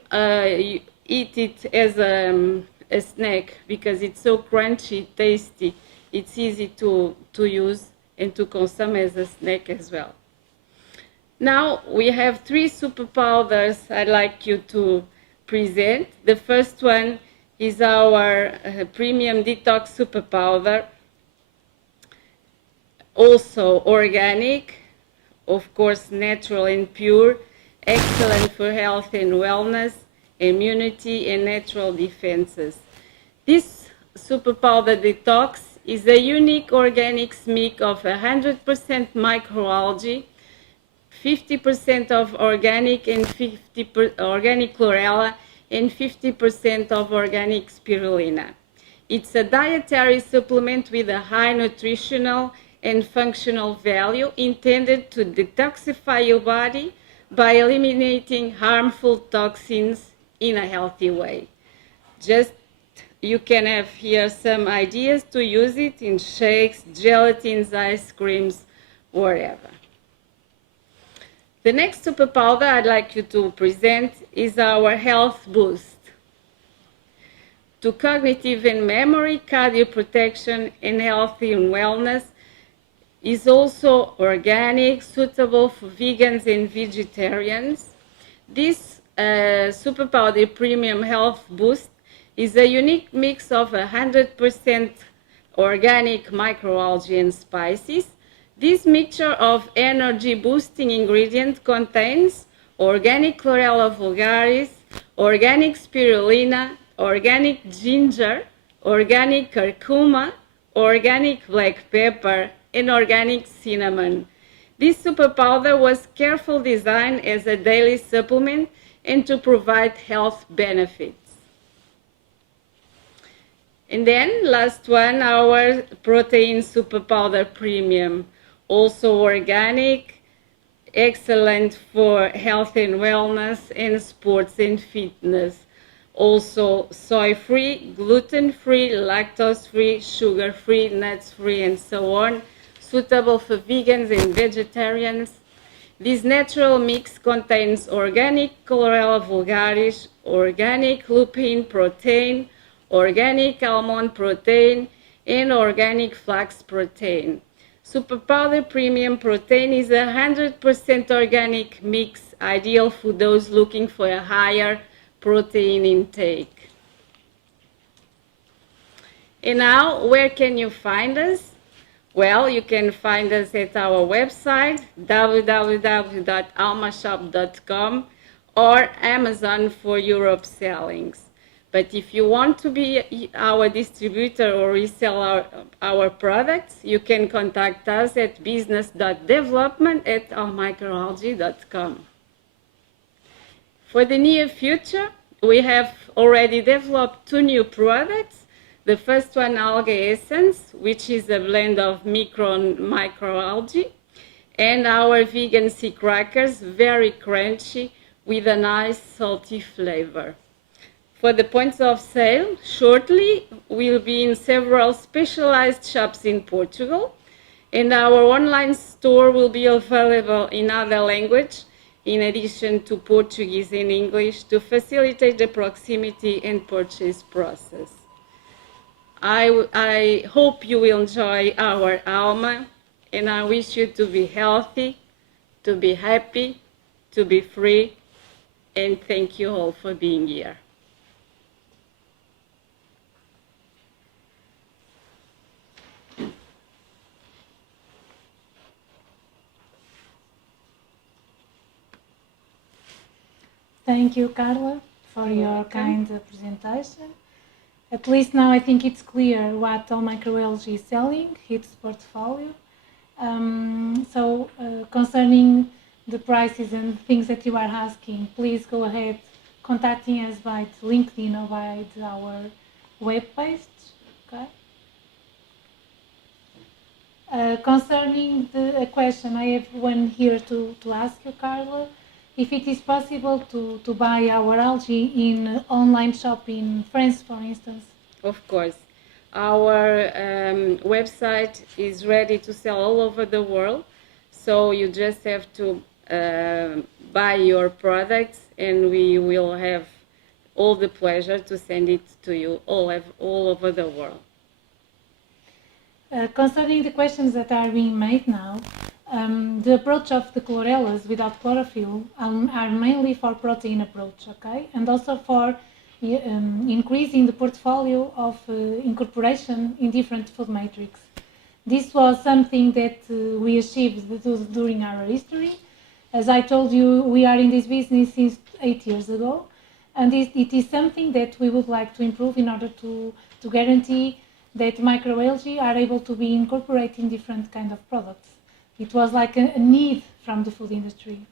eat it as a snack because it's so crunchy, tasty. It's easy to use and to consume as a snack as well. Now we have 3 super powders I'd like you to present. The first one is our premium detox super powder, also organic, of course natural and pure, excellent for health and wellness, immunity and natural defenses. This super powder detox is a unique organic mix of 100% microalgae, 50% of organic and 50% organic chlorella, and 50% of organic spirulina. It's a dietary supplement with a high nutritional and functional value intended to detoxify your body by eliminating harmful toxins in a healthy way. You can have here some ideas to use it in shakes, gelatines, ice creams, whatever. The next super powder I'd like you to present is our health boost. To cognitive and memory, cardio protection, and health and wellness, is also organic, suitable for vegans and vegetarians. This super powder premium health boost is a unique mix of 100% organic microalgae and spices. This mixture of energy-boosting ingredients contains organic chlorella vulgaris, organic spirulina, organic ginger, organic curcuma, organic black pepper, and organic cinnamon. This super powder was carefully designed as a daily supplement and to provide health benefits. And then, last one, our protein super powder premium, also organic, excellent for health and wellness and sports and fitness. Also soy-free, gluten-free, lactose-free, sugar-free, nuts-free, and so on, suitable for vegans and vegetarians. This natural mix contains organic chlorella vulgaris, organic lupin protein, organic almond protein, and organic flax protein. Super powder premium protein is a 100% organic mix, ideal for those looking for a higher protein intake. And now, where can you find us? Well, you can find us at our website, www.almashop.com, or Amazon for Europe sellings. But if you want to be our distributor or resell our products, you can contact us at business.development@allmicroalgae.com. For the near future, we have already developed 2 new products. The first one, Algae Essence, which is a blend of microalgae, and our vegan sea crackers, very crunchy, with a nice salty flavor. For the points of sale, shortly we'll be in several specialized shops in Portugal, and our online store will be available in other languages, in addition to Portuguese and English, to facilitate the proximity and purchase process. I hope you will enjoy our Alma, and I wish you to be healthy, to be happy, to be free, and thank you all for being here. Thank you, Carla, for your kind presentation. At least now I think it's clear what all microalgae is selling, its portfolio. Concerning the prices and things that you are asking, please go ahead contacting us by LinkedIn or by our webpage. Okay. Concerning the question, I have one here to ask you, Carla. If it is possible to buy our algae in online shop in France, for instance. Of course. Our website is ready to sell all over the world, so you just have to buy your products, and we will have all the pleasure to send it to you all over the world. Concerning the questions that are being made now, the approach of the chlorellas without chlorophyll are mainly for protein approach, okay, and also for increasing the portfolio of incorporation in different food matrix. This was something that we achieved during our history. As I told you, we are in this business since 8 years ago, and it is something that we would like to improve in order to guarantee that microalgae are able to be incorporated in different kind of products. It was like a need from the food industry.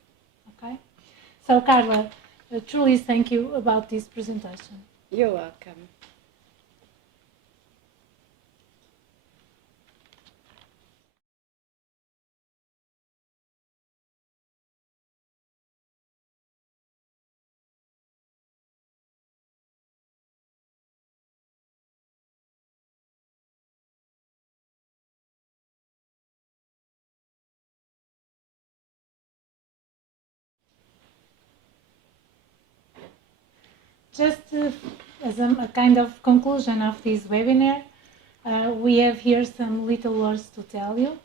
Okay, so Carla, truly thank you about this presentation. You're welcome. Just as a kind of conclusion of this webinar, we have here some little words to tell you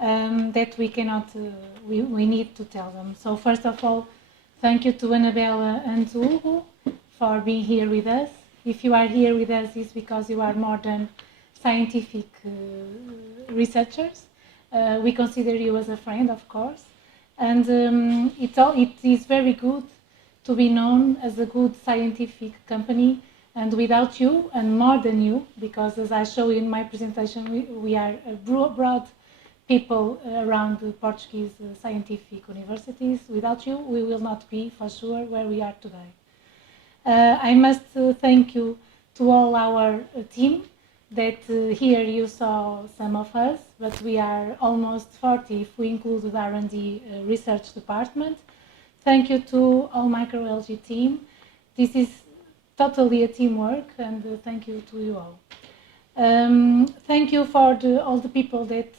that we cannot, we need to tell them. So first of all, thank you to Annabella and to Hugo for being here with us. If you are here with us, it's because you are more than scientific researchers. We consider you as a friend, of course, and it is very good to be known as a good scientific company, and without you, and more than you, because as I show in my presentation, we are a broad people around the Portuguese scientific universities. Without you, we will not be for sure where we are today. I must thank you to all our team that here you saw some of us, but we are almost 40 if we include the R&D research department. Thank you to all microalgae team. This is totally a teamwork, and thank you to you all. Thank you for all the people that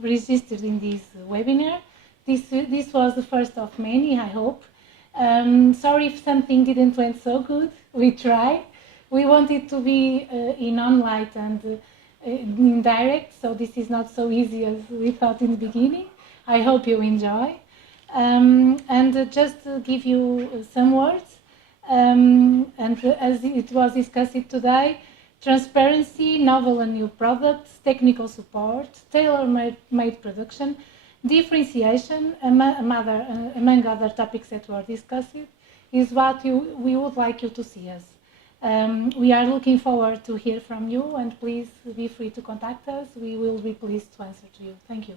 registered in this webinar. This was the first of many, I hope. Sorry if something didn't went so good. We tried. We wanted to be in on-light and in direct, so this is not so easy as we thought in the beginning. I hope you enjoy. And just to give you some words, and as it was discussed today, transparency, novel and new products, technical support, tailor-made production, differentiation, among other topics that were discussed, is what we would like you to see us. We are looking forward to hear from you, and please be free to contact us. We will be pleased to answer to you. Thank you.